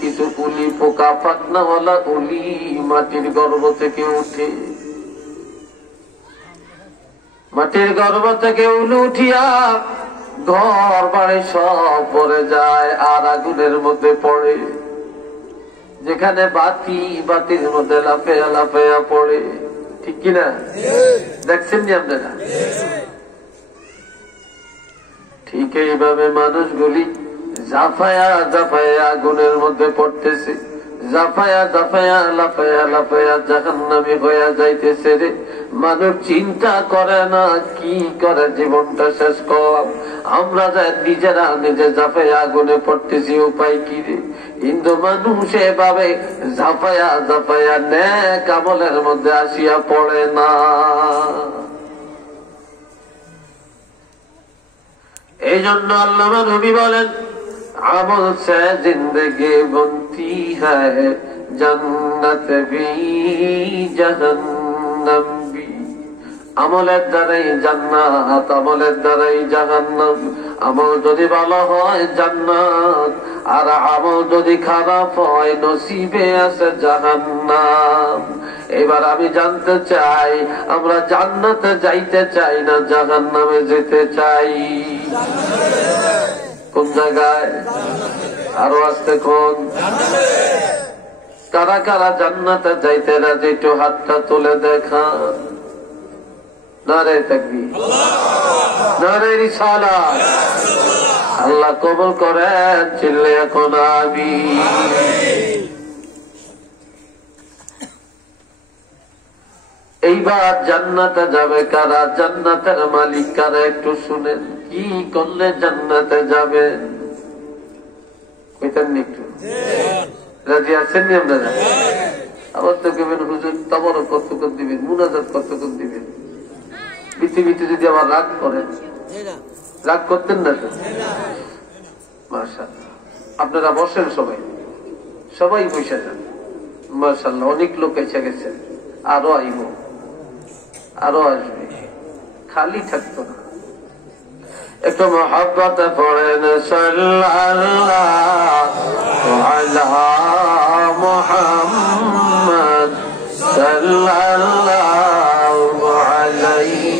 কিছু উলি, পোকা পাতনাওয়ালা উলি মাটির গর্ভ থেকে উঠে, মাটির গর্ভ থেকে উলি উঠিয়া ঘর বাড়ি সব পড়ে যায়, আর আগুনের মধ্যে পড়ে। যেখানে বাতি, বাতির মধ্যে লাফেয়া লাফেয়া পড়ে। ঠিক কিনা? দেখছেন নি আপনারা? ঠিক এইভাবে মানুষগুলি জাফায়া জাফায়া আগুনের মধ্যে পড়তেছে, জাফায়া জাফায়া লাফায়া লাফায়া জাহান্নামী হইয়া যাইতেছে রে। মানুষ চিন্তা করে না কি করে জীবনটা শেষ করলাম। আমরা যা নিজেরা নিজে জাফায়া আগুনে পড়তেছি, উপায় কি রে? কিন্তু মানুষ এভাবে জাফায়া জাফায়া নেক আমলের মধ্যে আসিয়া পড়ে না। এই জন্য আল্লামা নবী বলেন, আমল সে জিন্দগি বনতি হ্যায়, জান্নাত ভি জাহান্নাম ভি। আমলের দ্বারাই জান্নাত, আমলের দ্বারাই জাহান্নাম। আমল যদি ভালো হয় জান্নাত, আর আমল যদি খারাপ হয় নসিবে আছে জাহান্নাম। এবার আমি জানতে চাই, আমরা জান্নাতে যাইতে চাই না জাহান্নামে যেতে চাই? কোন জায়গায়? আরো আসতে কোন? কারা কারা জান্নাতে যাইতে রাজি? একটু হাতটা তুলে দেখান। নারে তাকবীর, নারে রিসালাত। আল্লাহ কবুল করেন, চিল্লে এখন আমিন। এইবার জান্নাতে যাবে কারা? জান্নাতের মালিক কারা? একটু শুনেন। কি করলে জান্নাতে যাবেন? একটু রাজি আছেন? আপনারা আবার তো কেবেন হুজুর তাবর কতক্ষণ দিবেন, মুনাজাত কতক্ষণ দিবেন? পৃথিবীতে যদি আবার রাগ করেন, রাগ করতেন না তো? মাশাআল্লাহ, আপনারা বসেন, সবাই সবাই বসে যান। মাশাআল্লাহ, অনেক লোক এসে গেছে, আরো আইব, আরো আসবে, খালি থাকতো না। একটু মহব্বতে পড়েন সাল্লাল্লাহু আলা মুহাম্মদ সাল্লাল্লাহু আলাইহি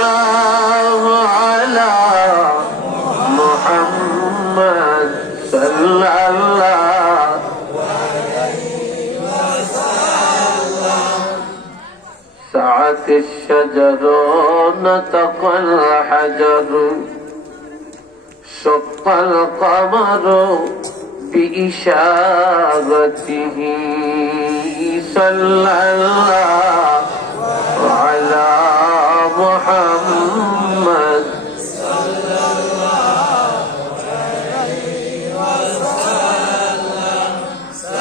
সাল্লাল্লাহু আলা মুহাম্মদ সাল্লাল্লাহু سعت الشجر نطق الحجر شق القمر بإشارته صلى الله على محمد صلى الله عليه وسلم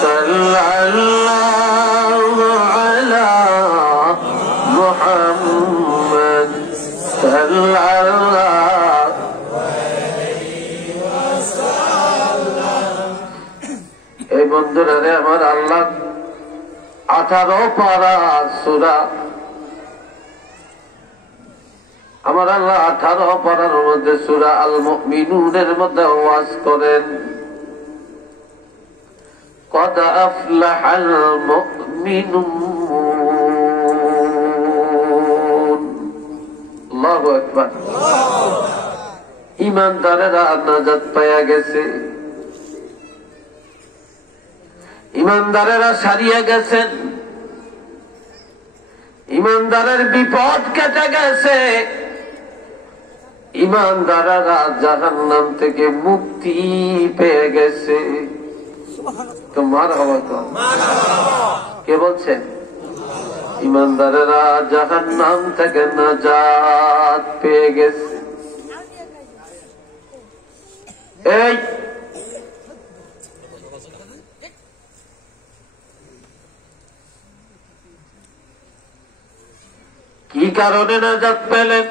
صلى الله على محمد صلى الله عليه وسلم। এই বন্ধুরা রে আমার, আল্লাহ 18 পারা সূরা, আমার আল্লাহ 18 পারার মধ্যে সূরা আল মুমিনুনের মধ্যে ওয়াজ করেন, قد أفلح المؤمنون। আল্লাহু আকবার। ঈমানদারেরা নাজাত পায়া গেছে, ঈমানদারেরা সারিয়ে গেছেন, ঈমানদারের বিপদ কেটে গেছে, ঈমানদারেরা জাহান্নাম থেকে মুক্তি পেয়ে গেছে। তো মার হওয়া তো কে বলছেন? ঈমানদারেরা জাহান্নাম থেকে নাজাত পেয়ে গেছে। এই কি কারণে নাজাত পেলেন?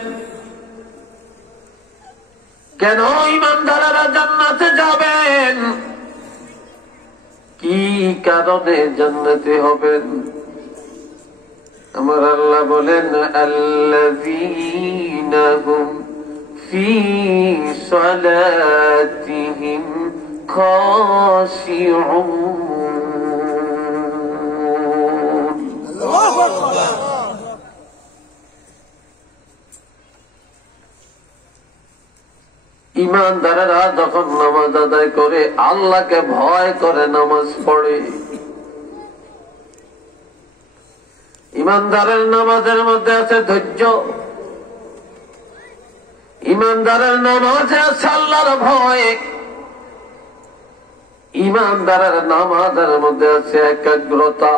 কেন ঈমানদারেরা জান্নাতে যাবেন? কি কারণে জান্নাতে হবেন? আমার আল্লাহ বলেন, আল্লাযীনা হুম ফী সালাতিহিম খাশিউন। আল্লাহু আকবার। ঈমানদারেরা যখন নামাজ আদায় করে, আল্লাহকে ভয় করে নামাজ পড়ে। ঈমানদারের নামাজের মধ্যে আছে ধৈর্য, ঈমানদারের নামাজে আছে আল্লাহর ভয়, ঈমানদারের নামাজের মধ্যে আছে একাগ্রতা।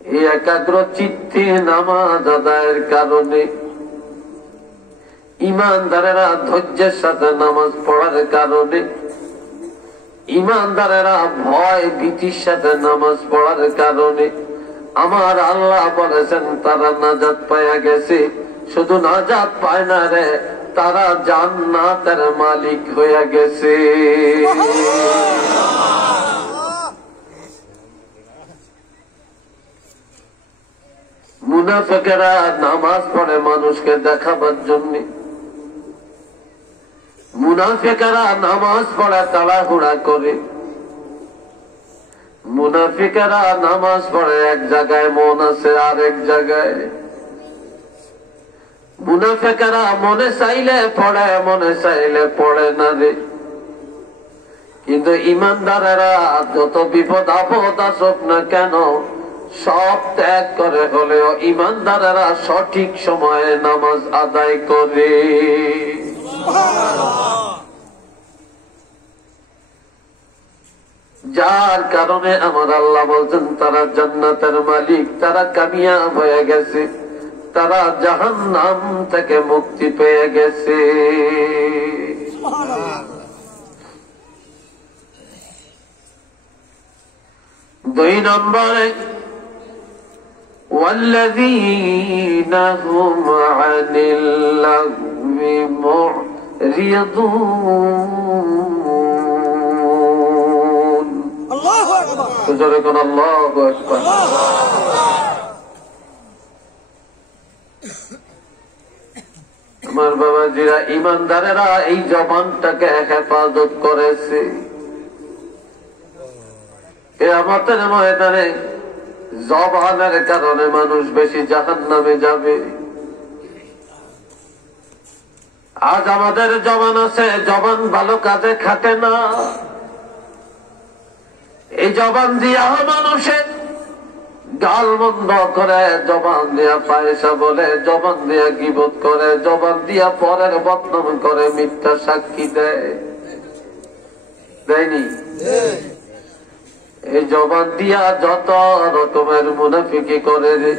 এই একাগ্র চিত্তে নামাজ আদায়ের কারণে, ঈমানদারেরা ধৈর্যের সাথে নামাজ পড়ার কারণে, ঈমানদারেরা ভয় ভীতির সাথে নামাজ পড়ার কারণে আমার আল্লাহ বলেছেন তারা নাজাত পায়া গেছে। শুধু নাজাত পায় না রে, তারা জান্নাতের মালিক হয়ে গেছে। মুনাফিকেরা নামাজ পড়ে মানুষকে দেখাবার জন্য, মুনাফিকরা নামাজ পড়া তাড়াহুড়া করে, মুনাফিকরা নামাজ পড়ে এক জায়গায়, মন আছে আরেক জায়গায়। মুনাফিকরা মনে চাইলে পড়ে, মনে চাইলে পড়ে না রে। কিন্তু ইমানদারেরা যত বিপদ আপদ আসুক না কেন সব ত্যাগ করে হলেও ইমানদারেরা সঠিক সময়ে নামাজ আদায় করে। যার কারণে আমার আল্লাহ বলছেন তারা জান্নাতের মালিক, তারা কামিয়াব হয়ে গেছে, তারা জাহান্নাম থেকে মুক্তি পেয়ে গেছে। দুই নম্বরে والذين هم عن اللغو معرضون الله أكبر تجركن الله أكبر। আমার বাবাজিরা, ইমানদারেরা এই জবানটাকে হেফাজত করেছে। কিয়ামতের ময়দানে জবানের কারণে মানুষ বেশি জাহান্নামে যাবে। আজ আমাদের জবান আছে, জবান ভালো কাজে খাটে না। এই জবান দিয়া মানুষের গাল মন্দ করে, জবান দিয়া পয়সা বলে, জবান দিয়া গীবত করে, জবান দিয়া পরের বদনাম করে, মিথ্যা সাক্ষী দেয়, দেয়নি? এই জবান দিয়া যত রকমের মুনাফিকি করে রে।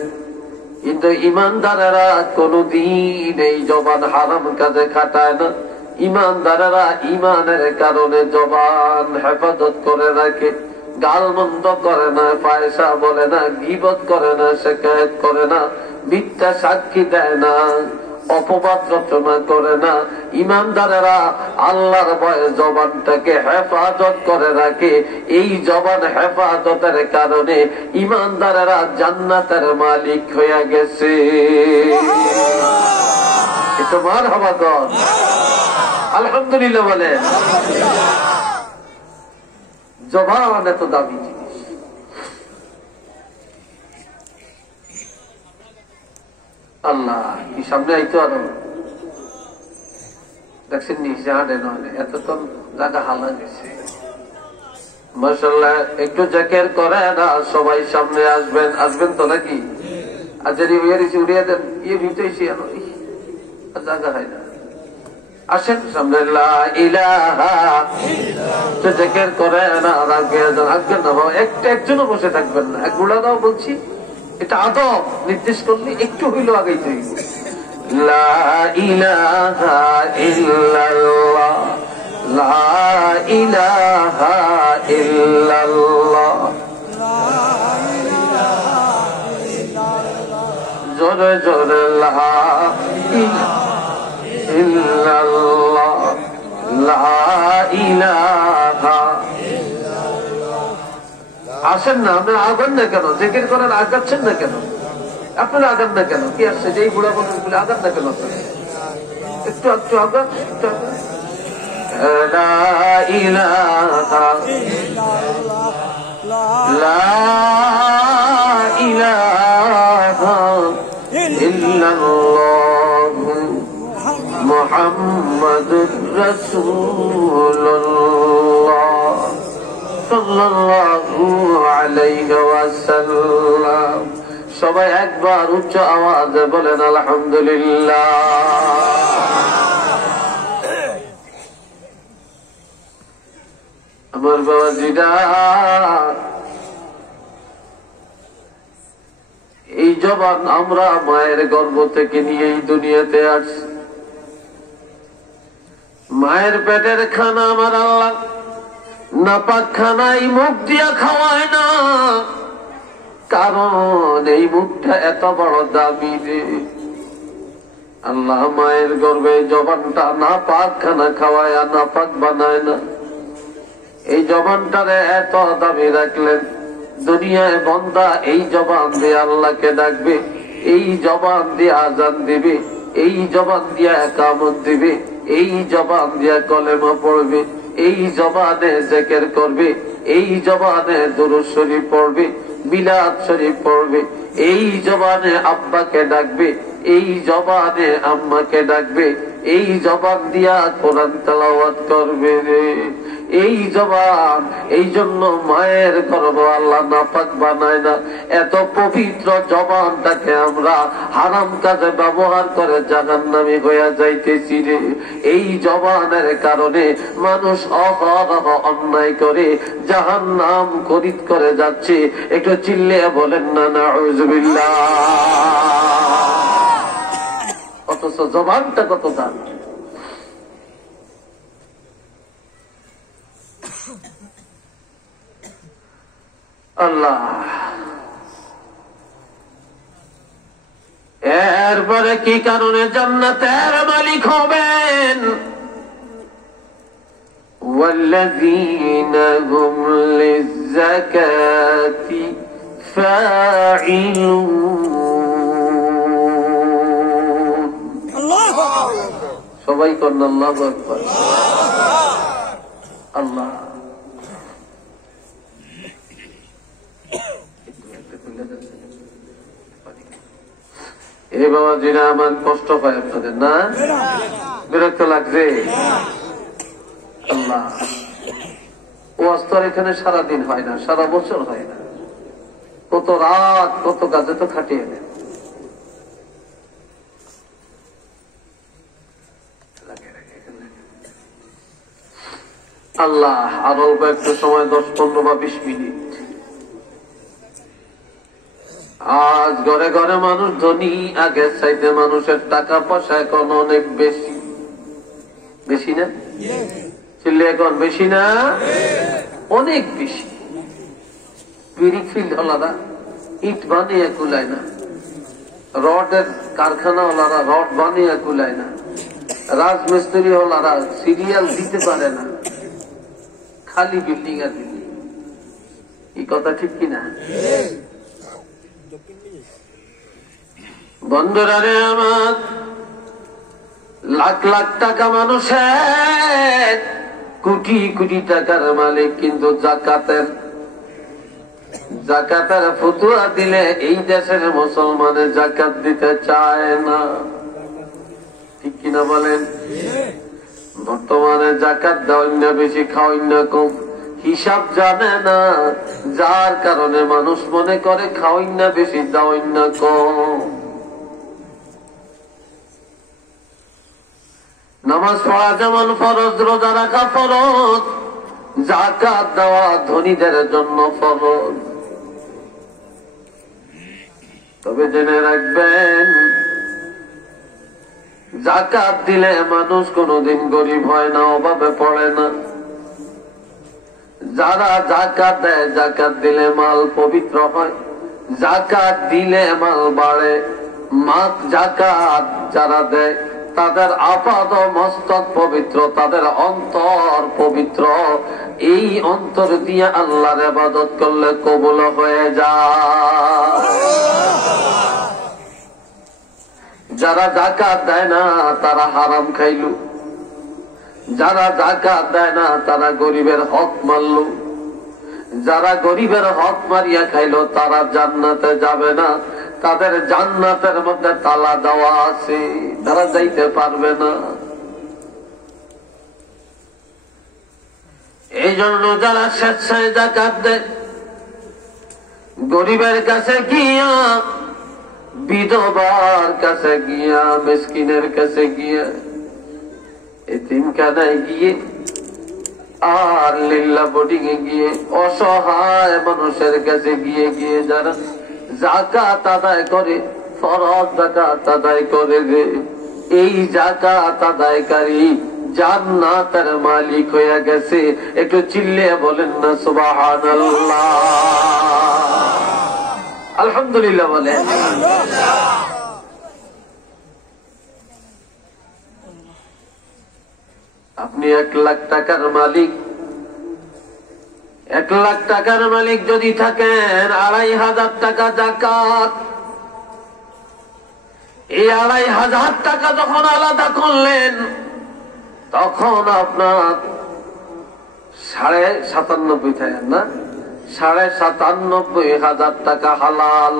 কিন্তু ইমানদারেরা কোনদিন এই জবান হারাম কাজে খাটায় না। ইমানদারেরা ইমানের কারণে জবান হেফাজত করে রাখে, গাল মন্দ করে না, পয়সা বলে না, গীবত করে না, শিকায়েত করে না, মিথ্যা সাক্ষী দেয় না, অপবাদ রচনা করে না। ইমানদারেরা আল্লাহর ভয়ে জবানটাকে হেফাজত করে রাখে। এই জবান হেফাজতের কারণে ইমানদারেরা জান্নাতের মালিক হয়ে গেছে। তোমার হবা তো আলহামদুলিল্লাহ বলে। জবান এত দামি জিনিস। আল্লাহ কি সামনে আইতো আরো দেখছেন নিচে হাঁটে নয়, এত তো জায়গা হালা গেছে। মাশাআল্লাহ, একটু জাকের করে না, সবাই সামনে আসবেন, আসবেন তো নাকি? আর যদি উড়িয়ে দেন ইয়ে ভিতরেছি জায়গা হয় না। আসেন সামনে, লা ইলাহা ইল্লাল্লাহ জাকের করে না, রাখবেন না বাবা, একজনও বসে থাকবেন না। এক গুলা দাও বলছি, এটা আদব নির্দেশ করলে একটু হইলো আগেই তৈরি। লা ইলাহা ইল্লাল্লাহ, লা ইলাহা ইল্লাল্লাহ, জোরে জোরে লা ইলাহা ইল্লাল্লাহ, লা ইলাহা। আসেন না, আপনারা আগান না কেন? জিকির করার আগাচ্ছেন না কেন? আপনারা আগান না কেন? কি আসছে যে এই বুড়া বলে আগান না কেন? একটু একটু আগান, একটু আগান। লা ইলাহা লা ইলাহা ইল্লাল্লাহ মুহাম্মাদুর রাসূলুল্লাহ সাল্লাল্লাহু আলাইহি ওয়াসাল্লাম। সবাই একবার উচ্চ আওয়াজে বলেন আলহামদুলিল্লাহ। আমার বাবাজিরা, এই জবান আমরা মায়ের গর্ভ থেকে নিয়ে এই দুনিয়াতে আসছি। মায়ের পেটের খানা আমার আল্লাহ নাপাক খানাই মুখ দিয়া খাওয়ায় না, কারণ এই মুখটা এত বড় দামি রে। আল্লাহ মায়ের গর্ভে জবানটা নাপাক খানা খাওয়ায়, নাপাক বানায় না। এই জবানটারে এত দামি রাখলেন, দুনিয়ায় বান্দা এই জবান দিয়ে আল্লাহকে ডাকবে, এই জবান দিয়ে আজান দিবে, এই জবান দিয়ে একামত দিবে, এই জবান দিয়া কলেমা পড়বে, এই জবানে জিকির করবে, এই জবানে দুরূদ শরীফ পড়বে, মিলাদ শরীফ পড়বে, এই জবানে আব্বাকে ডাকবে, এই জবানে আম্মাকে ডাকবে, এই জবান দিয়া কোরআন তেলাওয়াত করবে রে। এই জবান, এই জন্য মায়ের গর্ভ আল্লাহ নাপাক বানায় না। এত পবিত্র জবানটাকে আমরা হারাম কাজে ব্যবহার করে জাহান্নামী হইয়া যাইতেছি রে। এই জবানের কারণে মানুষ অহরহ অন্যায় করে জাহান্নাম খরিদ করে যাচ্ছে। একটু চিল্লিয়ে বলেন না নাউযুবিল্লাহ। অথচ জবানটা কত দাম। আল্লাহ এরপরে কি কারণে জান্নাতের মালিক হবেন? ওয়াল্লাযীনা হুম লিয-যাকাতি ফাঈলুন। আল্লাহু আকবার। সবাই করেন আল্লাহু আকবার। আল্লাহ এ বাবা জিনা আমার কষ্ট পায় আপনাদের না? বিরক্ত লাগছে? আল্লাহ ওয়াজ তো এখানে সারাদিন হয় না, সারা বছর হয় না। কত রাত কত কাজে তো খাটিয়ে নেন। আল্লাহ আর অল্প একটু সময় 10-15 বা 20 মিনিট। আজ ঘরে ঘরে মানুষ ধনী, আগের চাইতে মানুষের টাকা পয়সা এখন অনেক বেশি। বেশি না? চিল্লে এখন বেশি না? অনেক বেশি। বিড়ি ফিল্ড ওলারা ইট বানিয়ে কুলায় না, রডের কারখানা ওলারা রড বানিয়ে কুলায় না, রাজমিস্ত্রি ওলারা সিরিয়াল দিতে পারে না, খালি বিল্ডিং আর বিল্ডিং। এই কথা ঠিক কিনা? বন্ধুরা রে আমার, লাখ লাখ টাকা মানুষের, কোটি কোটি টাকার মালিক, কিন্তু জাকাতের ফতুয়া দিলে এই দেশের মুসলমানে জাকাত দিতে চায় না। ঠিক কিনা বলেন? বর্তমানে জাকাত দেওয়াই না বেশি, খাওয়াই না কম, হিসাব জানে না, যার কারণে মানুষ মনে করে খাওয়াই না বেশি, দেওয়াই না কম। নামাজ পড়া যেমন ফরজ, রোজা রাখা ফরজ, জাকাত দেওয়া ধনীদের জন্য ফরজ। তবে জেনে রাখবেন, জাকাত দিলে মানুষ কোনদিন গরিব হয় না, অভাবে পড়ে না। যারা জাকাত দেয়, জাকাত দিলে মাল পবিত্র হয়, জাকাত দিলে মাল বাড়ে। জাকাত যারা দেয় তাদের আপাদ মস্তক পবিত্র, তাদের অন্তর পবিত্র। এই অন্তর দিয়ে আল্লাহর ইবাদত করলে কবুল হয়ে যায়। যারা জাকাত দেয় না তারা হারাম খাইল, যারা জাকাত দেয় না তারা গরিবের হক মারল, যারা গরিবের হক মারিয়া খাইল তারা জান্নাতে যাবে না, তাদের জান্নাতের মধ্যে তালা দেওয়া আছে, তারা যাইতে পারবে না। এই জন্য যারা স্বেচ্ছায় জাকাত দেয়, গরিবের কাছে গিয়া, বিধবার কাছে গিয়া, মিসকিনের কাছে গিয়া, এতিমখানায় গিয়ে, আর লিল্লা বোর্ডিং এ গিয়ে, অসহায় মানুষের কাছে গিয়ে গিয়ে যারা জাকাত আদায় করে, ফরজ জাকাত আদায় করে রে, এই জাকাত আদায়কারী জান্নাতের মালিক হয়ে গেছে। একটু চিল্লিয়ে বলেন না সুবহানাল্লাহ, আলহামদুলিল্লাহ বলেন। আপনি 1 লাখ টাকার মালিক, 1 লাখ টাকার মালিক যদি থাকেন, 2500 টাকা জাকাত। এই 2500 টাকা যখন আলাদা করলেন, তখন আপনার 97.5 থাকেন না, 97,500 টাকা হালাল।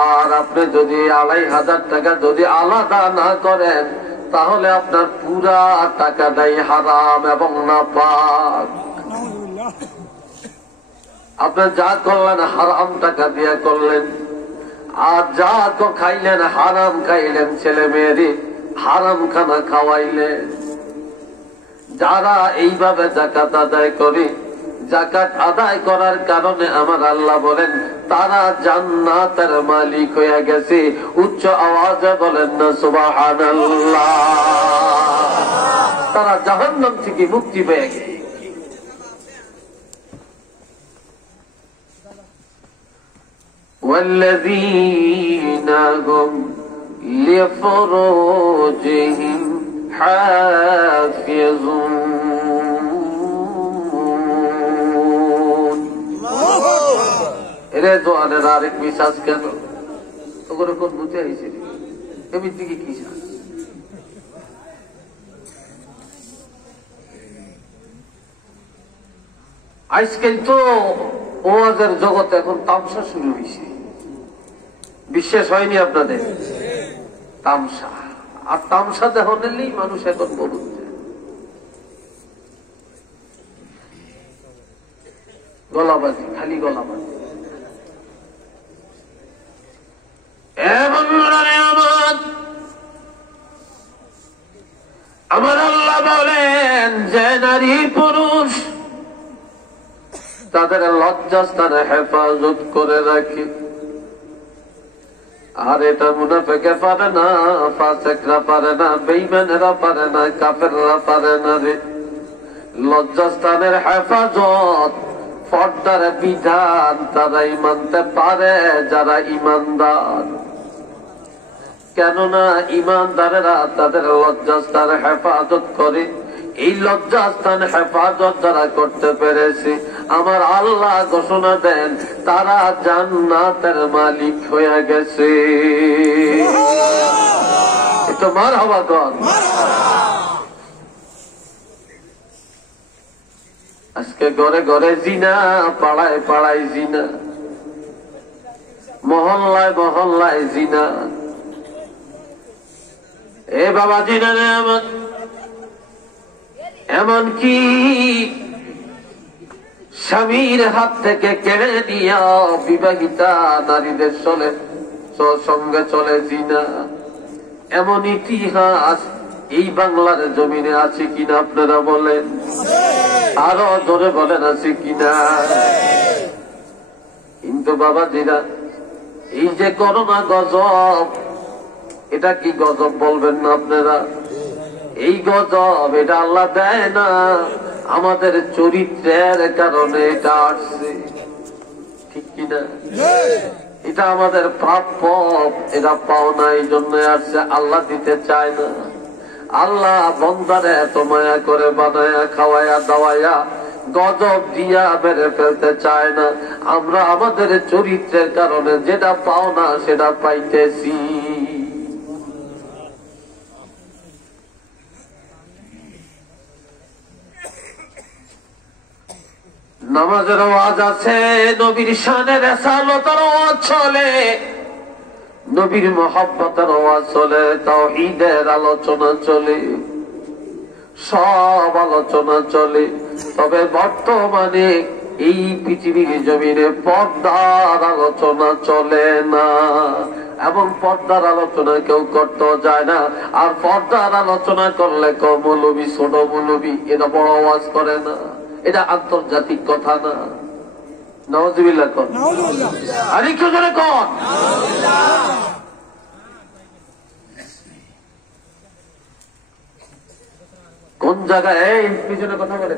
আর আপনি যদি 2,500 টাকা যদি আলাদা না করেন তাহলে আপনার পুরা টাকাটাই হারাম এবং নাপাক। আপনি যা করলেন হারাম টাকা দিয়ে করলেন, আর যা তো খাইলেন হারাম খাইলেন, ছেলে মেয়েরে হারাম খানা খাওয়াইলেন। যারা এইভাবে যাকাত আদায় করে, যাকাত আদায় করার কারণে আমার আল্লাহ বলেন তারা জান্নাতের মালিক হয়ে গেছে। উচ্চ আওয়াজে বলেন না সুবহানাল্লাহ। তারা জাহান্নাম থেকে মুক্তি পেয়ে গেছে। والذين هم لفروجهم حافظون। এরে জোয়ানের আরেক বিশ্বাস কেন ওগুলো কোন বুঝে আইছে এমনি দিকে কি আজকাল তো ওয়াজের জগতে এখন তামসা শুরু হয়েছে। বিশ্বাস হয়নি আপনাদের? তামসা, আর তামসা দেখলেই মানুষ এখন বলছে গলাবাজি, খালি গলাবাজি। আমার আল্লাহ বলেন যে নারী পুরুষ তাদের লজ্জাস্থানে হেফাজত করে রাখে। আর এটা মুনাফিকে পারে না, ফাসিকরা পারে না, বেঈমানেরা পারে না, কাফেররা পারে না রে। লজ্জাস্থানের হেফাজত, পর্দার বিধান তারাই মানতে পারে যারা ঈমানদার। কেননা ঈমানদারেরা তাদের লজ্জাস্থান হেফাজত করে। এই লজ্জাস্থান হেফাজত যারা করতে পেরেছে আমার আল্লাহ ঘোষণা দেন তারা জান্নাতের মালিক হয়ে গেছে। এটা মারহাবা কর। আজকে ঘরে ঘরে জিনা, পাড়ায় পাড়ায় জিনা, মহল্লায় মহল্লায় জিনা। এ বাবা জিনা রে আমার, এমনকি স্বামীর হাত থেকে কেড়ে নিয়ে বিবাহিতা নারীদের সঙ্গে চলে জিনা। এমন ইতিহাস এই বাংলার জমিনে আছে কিনা আপনারা বলেন? আরো ধরে বলেন আছে কিনা? কিন্তু বাবা জিরা, এই যে করোনা গজব, এটা কি গজব বলবেন না আপনারা? এই গজব এটা আল্লাহ দেয় না, আমাদের চরিত্রের কারণে এটা আসছে, ঠিক কিনা? এটা আমাদের প্রাপ্য, এটা পাওনা, এই জন্য আসছে। আল্লাহ দিতে চায় না। আল্লাহ বন্দারে এত মায়া করে বানায়া খাওয়ায়া দাওয়ায়া গজব দিয়া বেড়ে ফেলতে চায় না। আমরা আমাদের চরিত্রের কারণে যেটা পাওনা সেটা পাইতেছি। নামাজের আওয়াজ আছে, নবীর শানের রিসালাতের আওয়াজ চলে, নবীর মহব্বতের আওয়াজ চলে, তাওহীদের আলোচনা চলে, সব আলোচনা চলে। তবে বর্তমানে এই পৃথিবীর জমিনে পর্দার আলোচনা চলে না, এবং পর্দার আলোচনা কেউ করতে যায় না। আর পর্দার আলোচনা করলে কেউ মৌলবী, ছোট মৌলবী, এটা বড় আওয়াজ করে না। এটা আন্তর্জাতিক কথা না। নাউযুবিল্লাহ কর, আর একটু জোরে কর। কোন জায়গায় এই পিছনে কথা বলে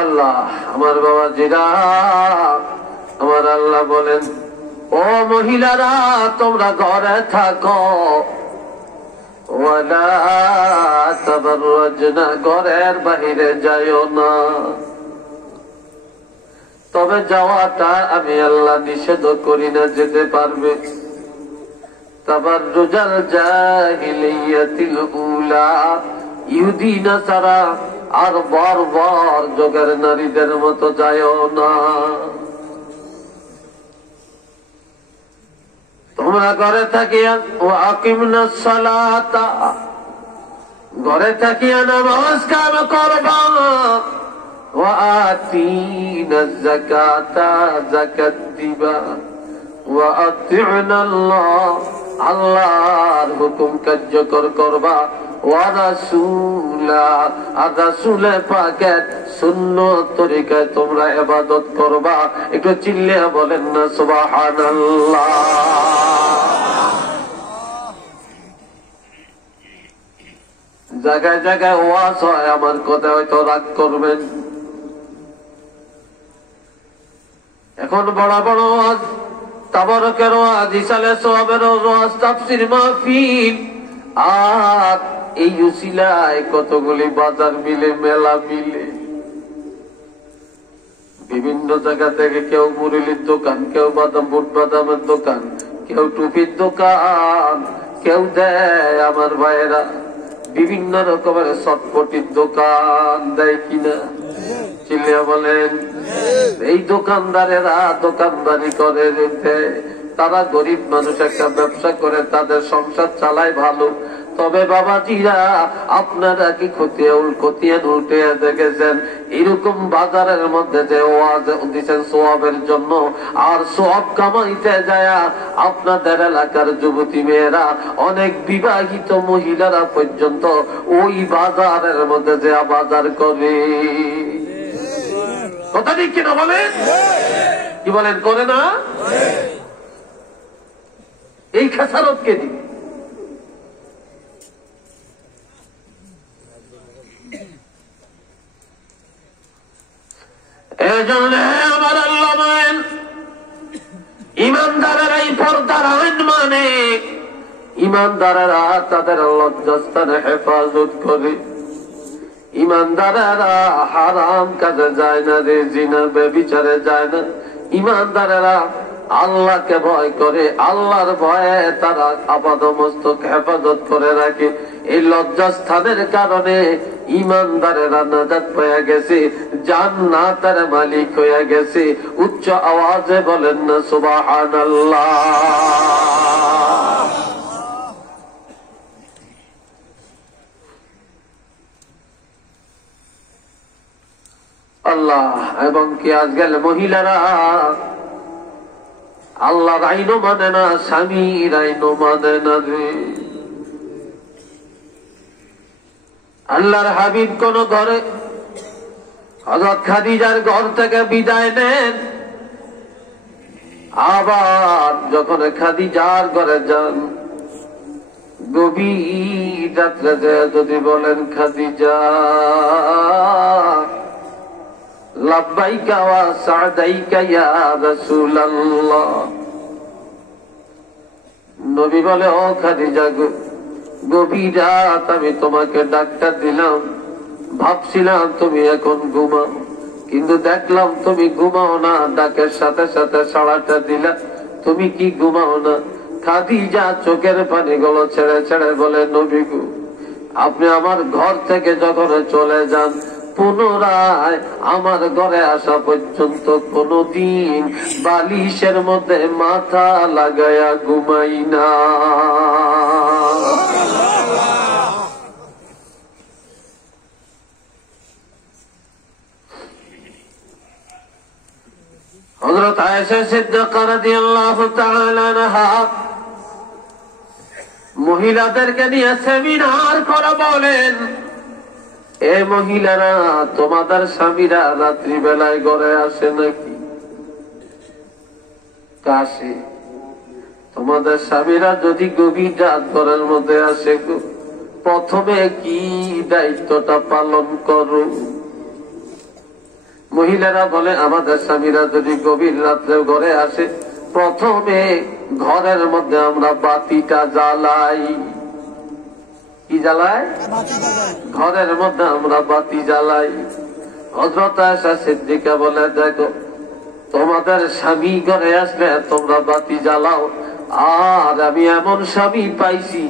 আল্লাহ, আমার বাবা জিরা, আমার আল্লাহ বলেন ও মহিলারা তোমরা ঘরে থাকো, ওয়ালা তাবাররাজনা, ঘরের বাহিরে যাইও না। তবে যাওয়াটা আমি আল্লাহ নিষেধ করি না, যেতে পারবে। তাবাররুজাল জাহিলিয়াতিল উলা, ইহুদি নাসারা আর বর্বর যুগের নারীদের মতো যায়ও না। তোমরা ঘরে থাকিয়া ওয়া আকিমনাস সালাতা, ঘরে থাকিয়া নামাজ কায়েম করবা, ওয়া আতিনাজ যাকাতা, যাকাত দিবা, ওয়া আতি'নাল্লাহ, আল্লাহর হুকুম কার্যকর করবা, ওয়া রাসূলা, আর রাসূলের পাকের সুন্নাত তরিকায় তোমরা ইবাদত করবা। একটু চিল্লিয়ে বলেন না সুবহানাল্লাহ। জায়গায় জায়গায় ওয়াজ হয়, আমার কথা হয়তো রাগ করবেন। এখন বড় বড় ওয়াজ, তাবারকের ওয়াজ, ইসালে সওয়াবের ওয়াজ, তাফসীর মাহফিল, আর এই উসিলায় কতগুলি বাজার মিলে, মেলা মিলে। বিভিন্ন জায়গা থেকে কেউ মুরলির দোকান, কেউ বাদাম বুট বাদামের দোকান, কেউ টুপির দোকান, কেউ দেয় আমার ভাইয়েরা বিভিন্ন রকমের চটপটির দোকান দেয় কিনা, চিল্লিয়া বলেন। এই দোকানদারেরা দোকানদারি করে, তারা গরিব মানুষ, একটা ব্যবসা করে তাদের সংসার চালায় ভালো। তবে বাবাজিরা, আপনারা কি খতিয়ান উল্টে দেখেছেন? এরকম বাজারের মধ্যে যে ওয়াজ দিচ্ছেন সোয়াবের জন্য, আর সোয়াব কামাইতে যায় আপনাদের এলাকার যুবতী মেয়েরা, অনেক বিবাহিত মহিলারা পর্যন্ত ওই বাজারের মধ্যে যে বাজার করে। কথা ঠিক কিনা বলেন? কি বলেন? করে না? এই খেসারত কে দিবে? আমার আল্লাহ মানেন, ইমানদারেরা এই পর্দার আইন মানে, ইমানদারেরা তাদের লজ্জাস্থানে হেফাজত করে, ইমানদারেরা হারাম কাজে যায় না রে, জিনা ব্যভিচারে যায় না। ইমানদারেরা আল্লাহকে ভয় করে, আল্লাহর ভয়ে তারা আপাদমস্তক হেফাজত করে রাখে। এই লজ্জাস্থানের কারণে ইমানদারেরা নাজাত পেয়ে গেছে, জান্নাতের মালিক হয়ে গেছে। উচ্চ আওয়াজে বলেন না সুবহানাল্লাহ। আল্লাহ এবং কি আজকাল মহিলারা আল্লাহর আইনও মানে না, স্বামীর আইনও মানে না রে। আল্লাহর হাবিব কোন ঘরে হযরত খাদিজার ঘর থেকে বিদায় নেন, আবার যখন খাদিজার ঘরে যান, গভীর রাত্রে যদি বলেন, খাদিজা লাব্বাইকা ওয়া সা'দাইকা ইয়া রাসূলুল্লাহ, নবী বলে, ও খাদিজা গো, গভীর রাত আমি তোমাকে ডাক্তার দিলাম, ভাবছিলাম তুমি এখন ঘুমাও, কিন্তু দেখলাম তুমি ঘুমাও না, ডাকের সাথে সাথে সাড়াটা দিলা, তুমি কি ঘুমাও না? খাদিজা চোখের পানিগুলো ছেড়ে ছেড়ে বলে, নবী গো, আপনি আমার ঘর থেকে যখন চলে যান, পুনরায় আমার ঘরে আসা পর্যন্ত কোনদিন বালিশের মধ্যে মাথা লাগায়া ঘুমাই না। হযরত আয়েশা সিদ্দিকা রাদিয়াল্লাহু তাআলা আনহা মহিলাদেরকে নিয়ে সেমিনার করে বলেন, এ মহিলারা, তোমাদের স্বামীরা রাত্রি বেলায় ঘরে আসে নাকি? কাশে। তোমাদের স্বামীরা যদি গভীর রাত ঘরের মধ্যে আসে, প্রথমে কি দায়িত্বটা পালন করো? মহিলারা বলে, আমাদের স্বামীরা যদি গভীর রাত্রে ঘরে আসে, প্রথমে ঘরের মধ্যে আমরা বাতিটা জ্বালাই। কি জ্বালাই? ঘরের মধ্যে আমরা বাতি জ্বালাই। হযরত আয়েশা সিদ্দিকা বলে, দেখো তোমাদের স্বামী ঘরে আসলে তোমরা বাতি জ্বালাও, আর আমি এমন স্বামী পাইছি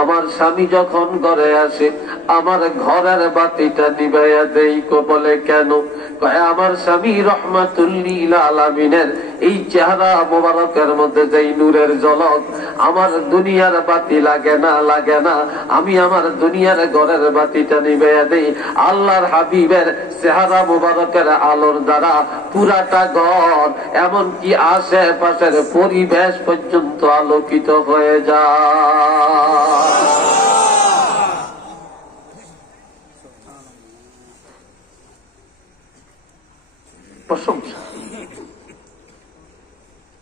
আমার স্বামী যখন ঘরে আসে আমার ঘরের বাতিটা নিভাইয়া দেই। বলে কেন? আমার স্বামী রহমাতুল্লিল আলামিনের এই চেহারা মোবারকের মধ্যে যেই নূরের ঝলক, আমার দুনিয়ার বাতি লাগে না, আমি আমার দুনিয়ার ঘরের বাতিটা নিভাইয়া দেই। আল্লাহর হাবিবের চেহারা মোবারকের আলোর দ্বারা পুরাটা ঘর এমনকি আশেপাশের পরিবেশ পর্যন্ত আলোকিত হয়ে যায়। প্রশংসা।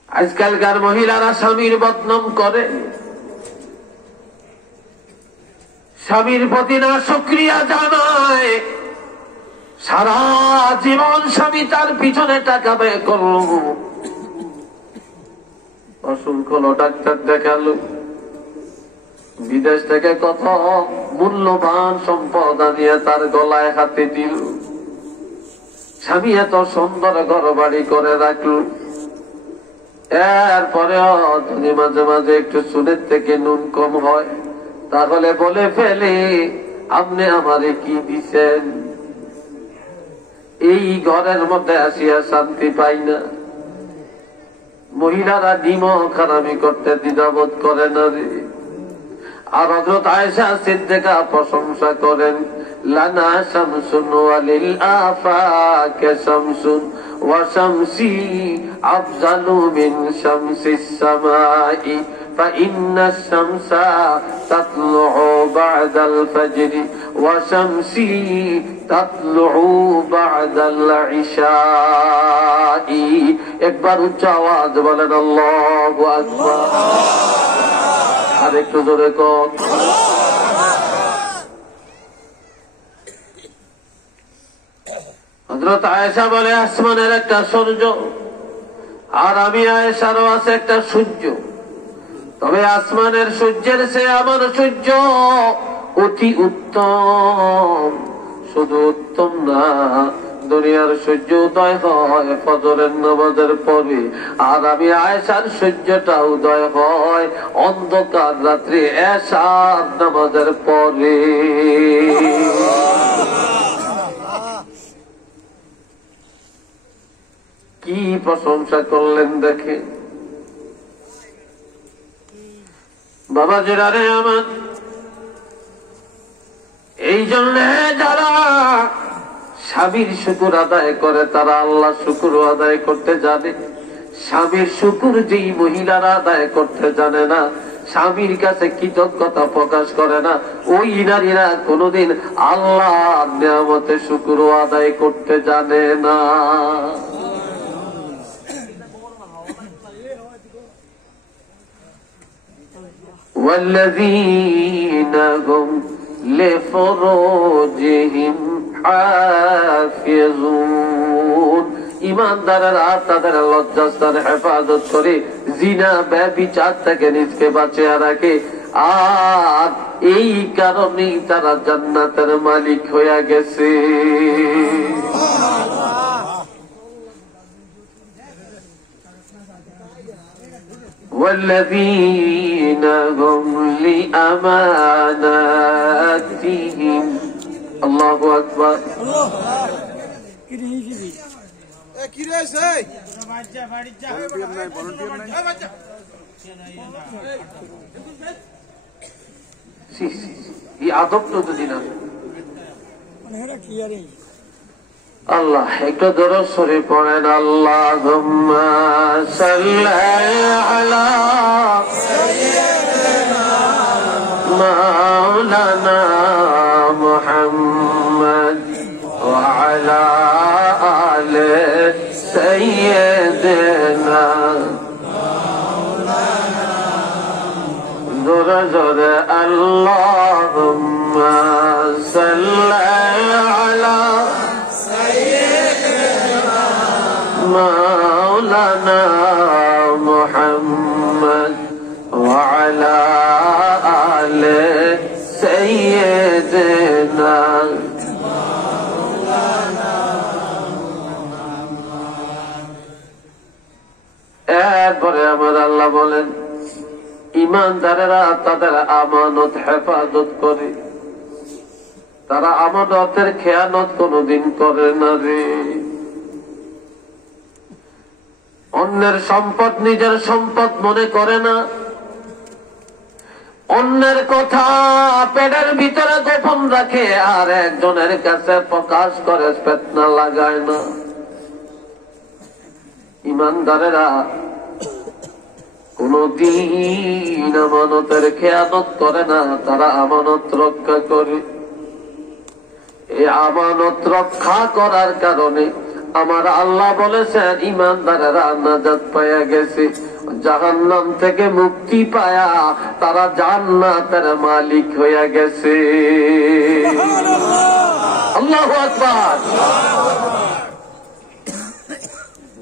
আজকালকার মহিলারা স্বামীর বদনাম করে, স্বামীর প্রতি না শুকরিয়া জানায়, সারা জীবন স্বামী তার পিছনে টাকা ব্যয় করল, অসংখ্য ডাক্তার দেখালো, বিদেশ থেকে কত মূল্যবান সম্পদ আনিয়ে তার গলায় হাতে দিল, স্বামী এত সুন্দর ঘর বাড়ি করে রাখল, এরপরেও যদি মাঝে মাঝে একটু চুলের থেকে নুন কম হয় তাহলে বলে ফেলে আপনি আমারে কি দিছেন। এই ঘরের মধ্যে আসিয়া শান্তি পাই না। মহিলারা নিমক হারামি করতে দ্বিধাবোধ করে না রে। আর হযরত আয়েশা সিদ্দিকা প্রশংসা করেন, লানা শামসুন ওয়ালিল আফাকে শামসুন ওয়া শামসি আফজালু মিন শামসিস সামাই ফাইন্না শামসা তাতলুউ বা'দাল ফাজরি ওয়া শামসি তাতলুউ বা'দাল ইশাই। একবার উচ্চ আওয়াজ বলেন আল্লাহু আকবার। আর একটু জোরে কর। হযরত আয়েশা বলে আসমানের একটা সূর্য আর আমি আয়েশারও আছে একটা সূর্য, তবে আসমানের সূর্যের চেয়ে আমার সূর্য অতি উত্তম। শুধু উত্তম না, দুনিয়ার সূর্য উদয় হয় ফজরের নামাজের পরে, আর আমি আয়েশার সূর্যটা উদয় হয় অন্ধকার রাত্রে এশার নামাজের পরে। কি প্রশংসা করলেন দেখেন বাবা জেরারে আমার। এই জন্য যারা স্বামীর শুকুর আদায় করে তারা আল্লাহ শুকুর আদায় করতে জানে। স্বামীর শুকুর যেই মহিলারা আদায় করতে জানে না, স্বামীর কাছে কৃতজ্ঞতা প্রকাশ করে না, ওই নারীরা কোনোদিন আল্লাহর নিয়ামতে শুকুর আদায় করতে জানে না। والذين هم لفروجهم حافظون। ইমানদারেরা তাদের লজ্জাস্থান হেফাজত করে, জিনা ব্যভিচার থেকে নিজকে বাঁচিয়ে রাখে, আর এই কারণেই তারা জান্নাতের মালিক হয়ে গেছে। والذين هم لأماناتهم الله أكبر আদব তো দিন আল্লাহ একটু দরুদ শরীফ পড়েন। আল্লাহুম্মা সাল্লি আলা সাইয়্যিদিনা মাওলানা মুহাম্মদ ওয়া আলা আলি সাইয়্যিদিনা মাওলানা। জোরে জোরে আল্লাহুম্মা সাল্লি আলা مولانا محمد وعلى آل سيدنا مولانا محمد আমার আল্লাহ বলেন ঈমানদারেরা তাদের আমানত হেফাজত করে, তারা আমানতের খেয়ানত কোনদিন করে না রে। অন্যের সম্পদ নিজের সম্পদ মনে করে না, অন্যের কথা পেটের ভিতরে গোপন রাখে আর একজনের কাছে প্রকাশ করে ফিতনা লাগায় না। ঈমানদারেরা কোনদিন আমানতের খেয়ানত করে না, তারা আমানত রক্ষা করে। এই আমানত রক্ষা করার কারণে আমার আল্লাহ বলেছেন ঈমানদারেরা নাজাত পায়া গেছে, জাহান্নাম থেকে মুক্তি পায়া তারা জান্নাতের মালিক হয়ে গেছে। আল্লাহু আকবার।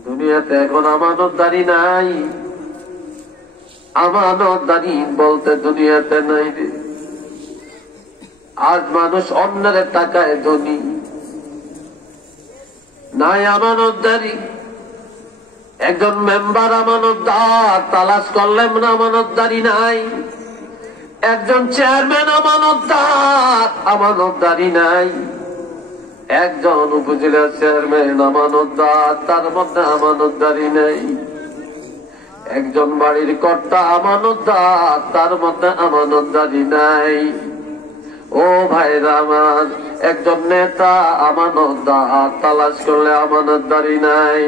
দুনিয়াতে এখন আমানতদারি নাই, আমানতদারি বলতে দুনিয়াতে নাই রে। আজ মানুষ অন্যের টাকায় ধনী, নাই আমানতদারি। একজন মেম্বার আমানতদার, তালাশ করলেন না আমানতদারি নাই। একজন চেয়ারম্যান আমানতদার, আমানতদারি নাই। একজন উপজেলা চেয়ারম্যান আমানতদার, তার মধ্যে আমানতদারি নাই। একজন বাড়ির কর্তা আমানতদার, তার মধ্যে আমানতদারি নাই। ও ভাইরা আমার, একজন নেতা আমানতদার, তালাশ করলে আমানতদারি নাই।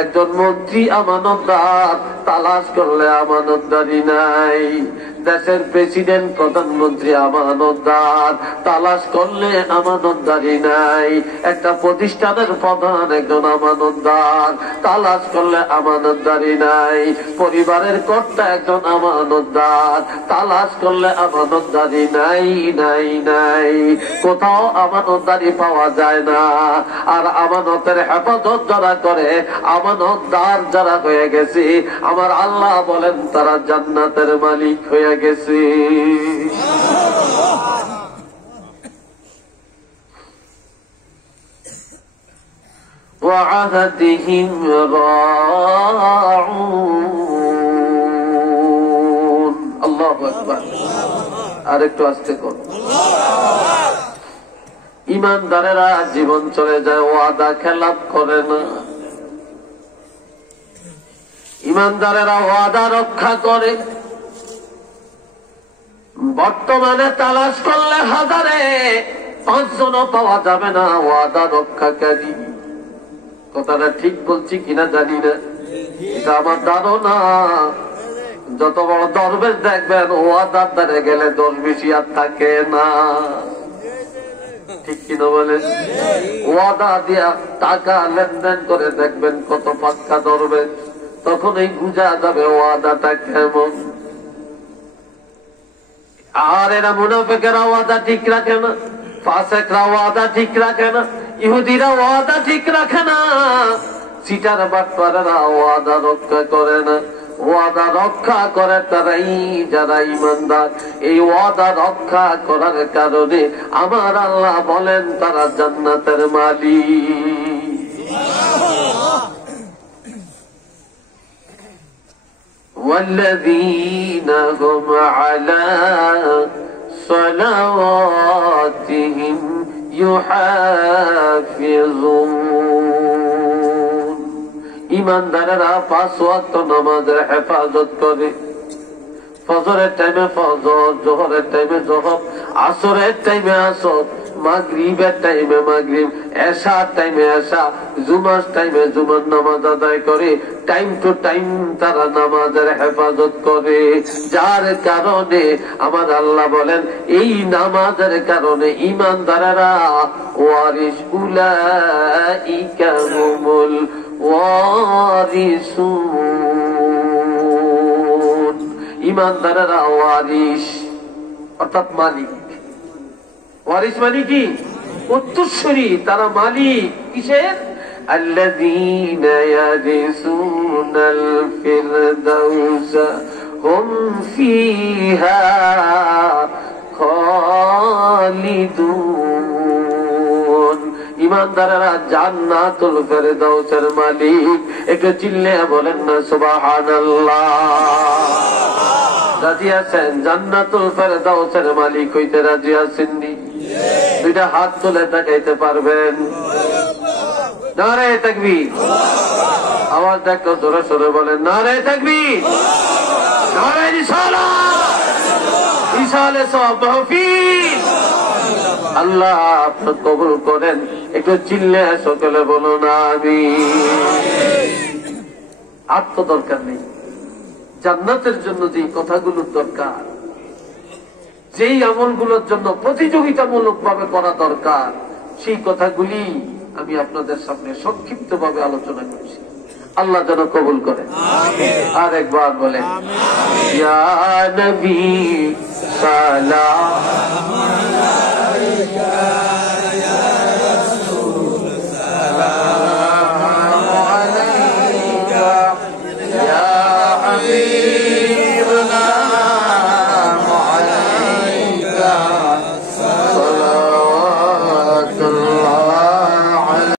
একজন মন্ত্রী আমানতদার, তালাশ করলে আমানতদারি নাই। দেশের প্রেসিডেন্ট, প্রধানমন্ত্রী আমানতদার, তালাশ করলে আমানতদারি নাই। একটা প্রতিষ্ঠানের প্রধান একজন আমানতদার, তালাশ করলে আমানতদারি নাই। পরিবারের কর্তা একজন আমানতদার, তালাশ করলে আমানতদারি নাই নাই নাই। কোথাও আমানতদারি পাওয়া যায় না। আর আমানতের হেফাজত যারা করে, আমানতদার যারা হয়ে গেছে, আমার আল্লাহ বলেন তারা জান্নাতের মালিক হয়ে গেছে। وعهدهم راعون আল্লাহু আকবার। আরেকটু আস্তে কর। ঈমানদারেরা জীবন চলে যায়, ওয়াদা খেলাপ করে না। ঈমানদারেরা ওয়াদা রক্ষা করে। বর্তমানে তালাশ করলে হাজারে 5 জনও পাওয়া যাবে না ওয়াদা রক্ষাকারী। কথাটা ঠিক বলছি কিনা জানি না, এটা আমার ধারণা। যত বড় দরবেশ দেখবেন, ওয়াদার দ্বারে গেলে দরবেশি আর থাকে না। ঠিক কিনা বলেন? ওয়াদা দিয়া টাকা লেনদেন করে দেখবেন কত পাক্কা দরবেশ, তখন এই বুঝা যাবে ওয়াদাটা কেমন। আর এরা মুনাফিকেরা ওয়াদা ঠিক রাখে না, ফাসিকরা ওয়াদা ঠিক রাখে না, ইহুদিরা ওয়াদা ঠিক রাখে না, চিটার বাটপারেরা ওয়াদা রক্ষা করে না। ওয়াদা রক্ষা করে তারাই যারা ঈমানদার। এই ওয়াদা রক্ষা করার কারণে আমার আল্লাহ বলেন তারা জান্নাতের মালিক। والذين هم على صلواتهم يحافظون ঈমানদারেরা 5 ওয়াক্ত নামাজের হেফাজত করে। ফজরের টাইমে ফজর, জোহরের টাইমে জোহর, আসরের টাইমে আসর, মাগরিবের টাইমে মাগরিব, এশার টাইমে এশা, জুমার টাইমে জুমার নামাজ আদায় করে। টাইম টু টাইম তারা নামাজের হেফাজত করে। যার কারণে আমার আল্লাহ বলেন এই নামাজের কারণে ঈমানদারেরা ওয়ারিস, উলাইকা হুমুল ওয়ারিসুন। ঈমানদারেরা ওয়ারিস অর্থাৎ মালিক। ওয়ারিস মানে কি? উত্তরসূরি, তারা মালিক। কিসের? আল্লাযীনা ইয়ারিসুনাল ফিরদাউস হুম ফিহা খালিদুন। ঈমানদারেরা জান্নাতুল ফেরদাউসের মালিক। একটু চিল্লে বলেন না সুবহানাল্লাহ। রাজি আছেন? জান্নাতুল ফেরদাউসের মালিক হইতে রাজি আছেননি? দুইটা হাত তুলে তাকাইতে পারবেন? নারে তাকবীর। আওয়াজ দেখো জোরে সোরে বলেন নারে তাকবীর, নারে রিসালাত, রিসালে সব মাহফিল। আল্লাহ আপনি কবুল করেন। একটু চিল্লে সকলে বলুন আমিন। আর তো দরকার নেই, জান্নাতের জন্য যে কথাগুলোর দরকার, যেই আমলগুলোর জন্য প্রতিযোগিতামূলক ভাবে করা দরকার, সেই কথাগুলি আমি আপনাদের সামনে সংক্ষিপ্ত ভাবে আলোচনা করছি। আল্লাহ যেন কবুল করে। আর একবার বলেন ইয়া নবী সালাম আলাইকা।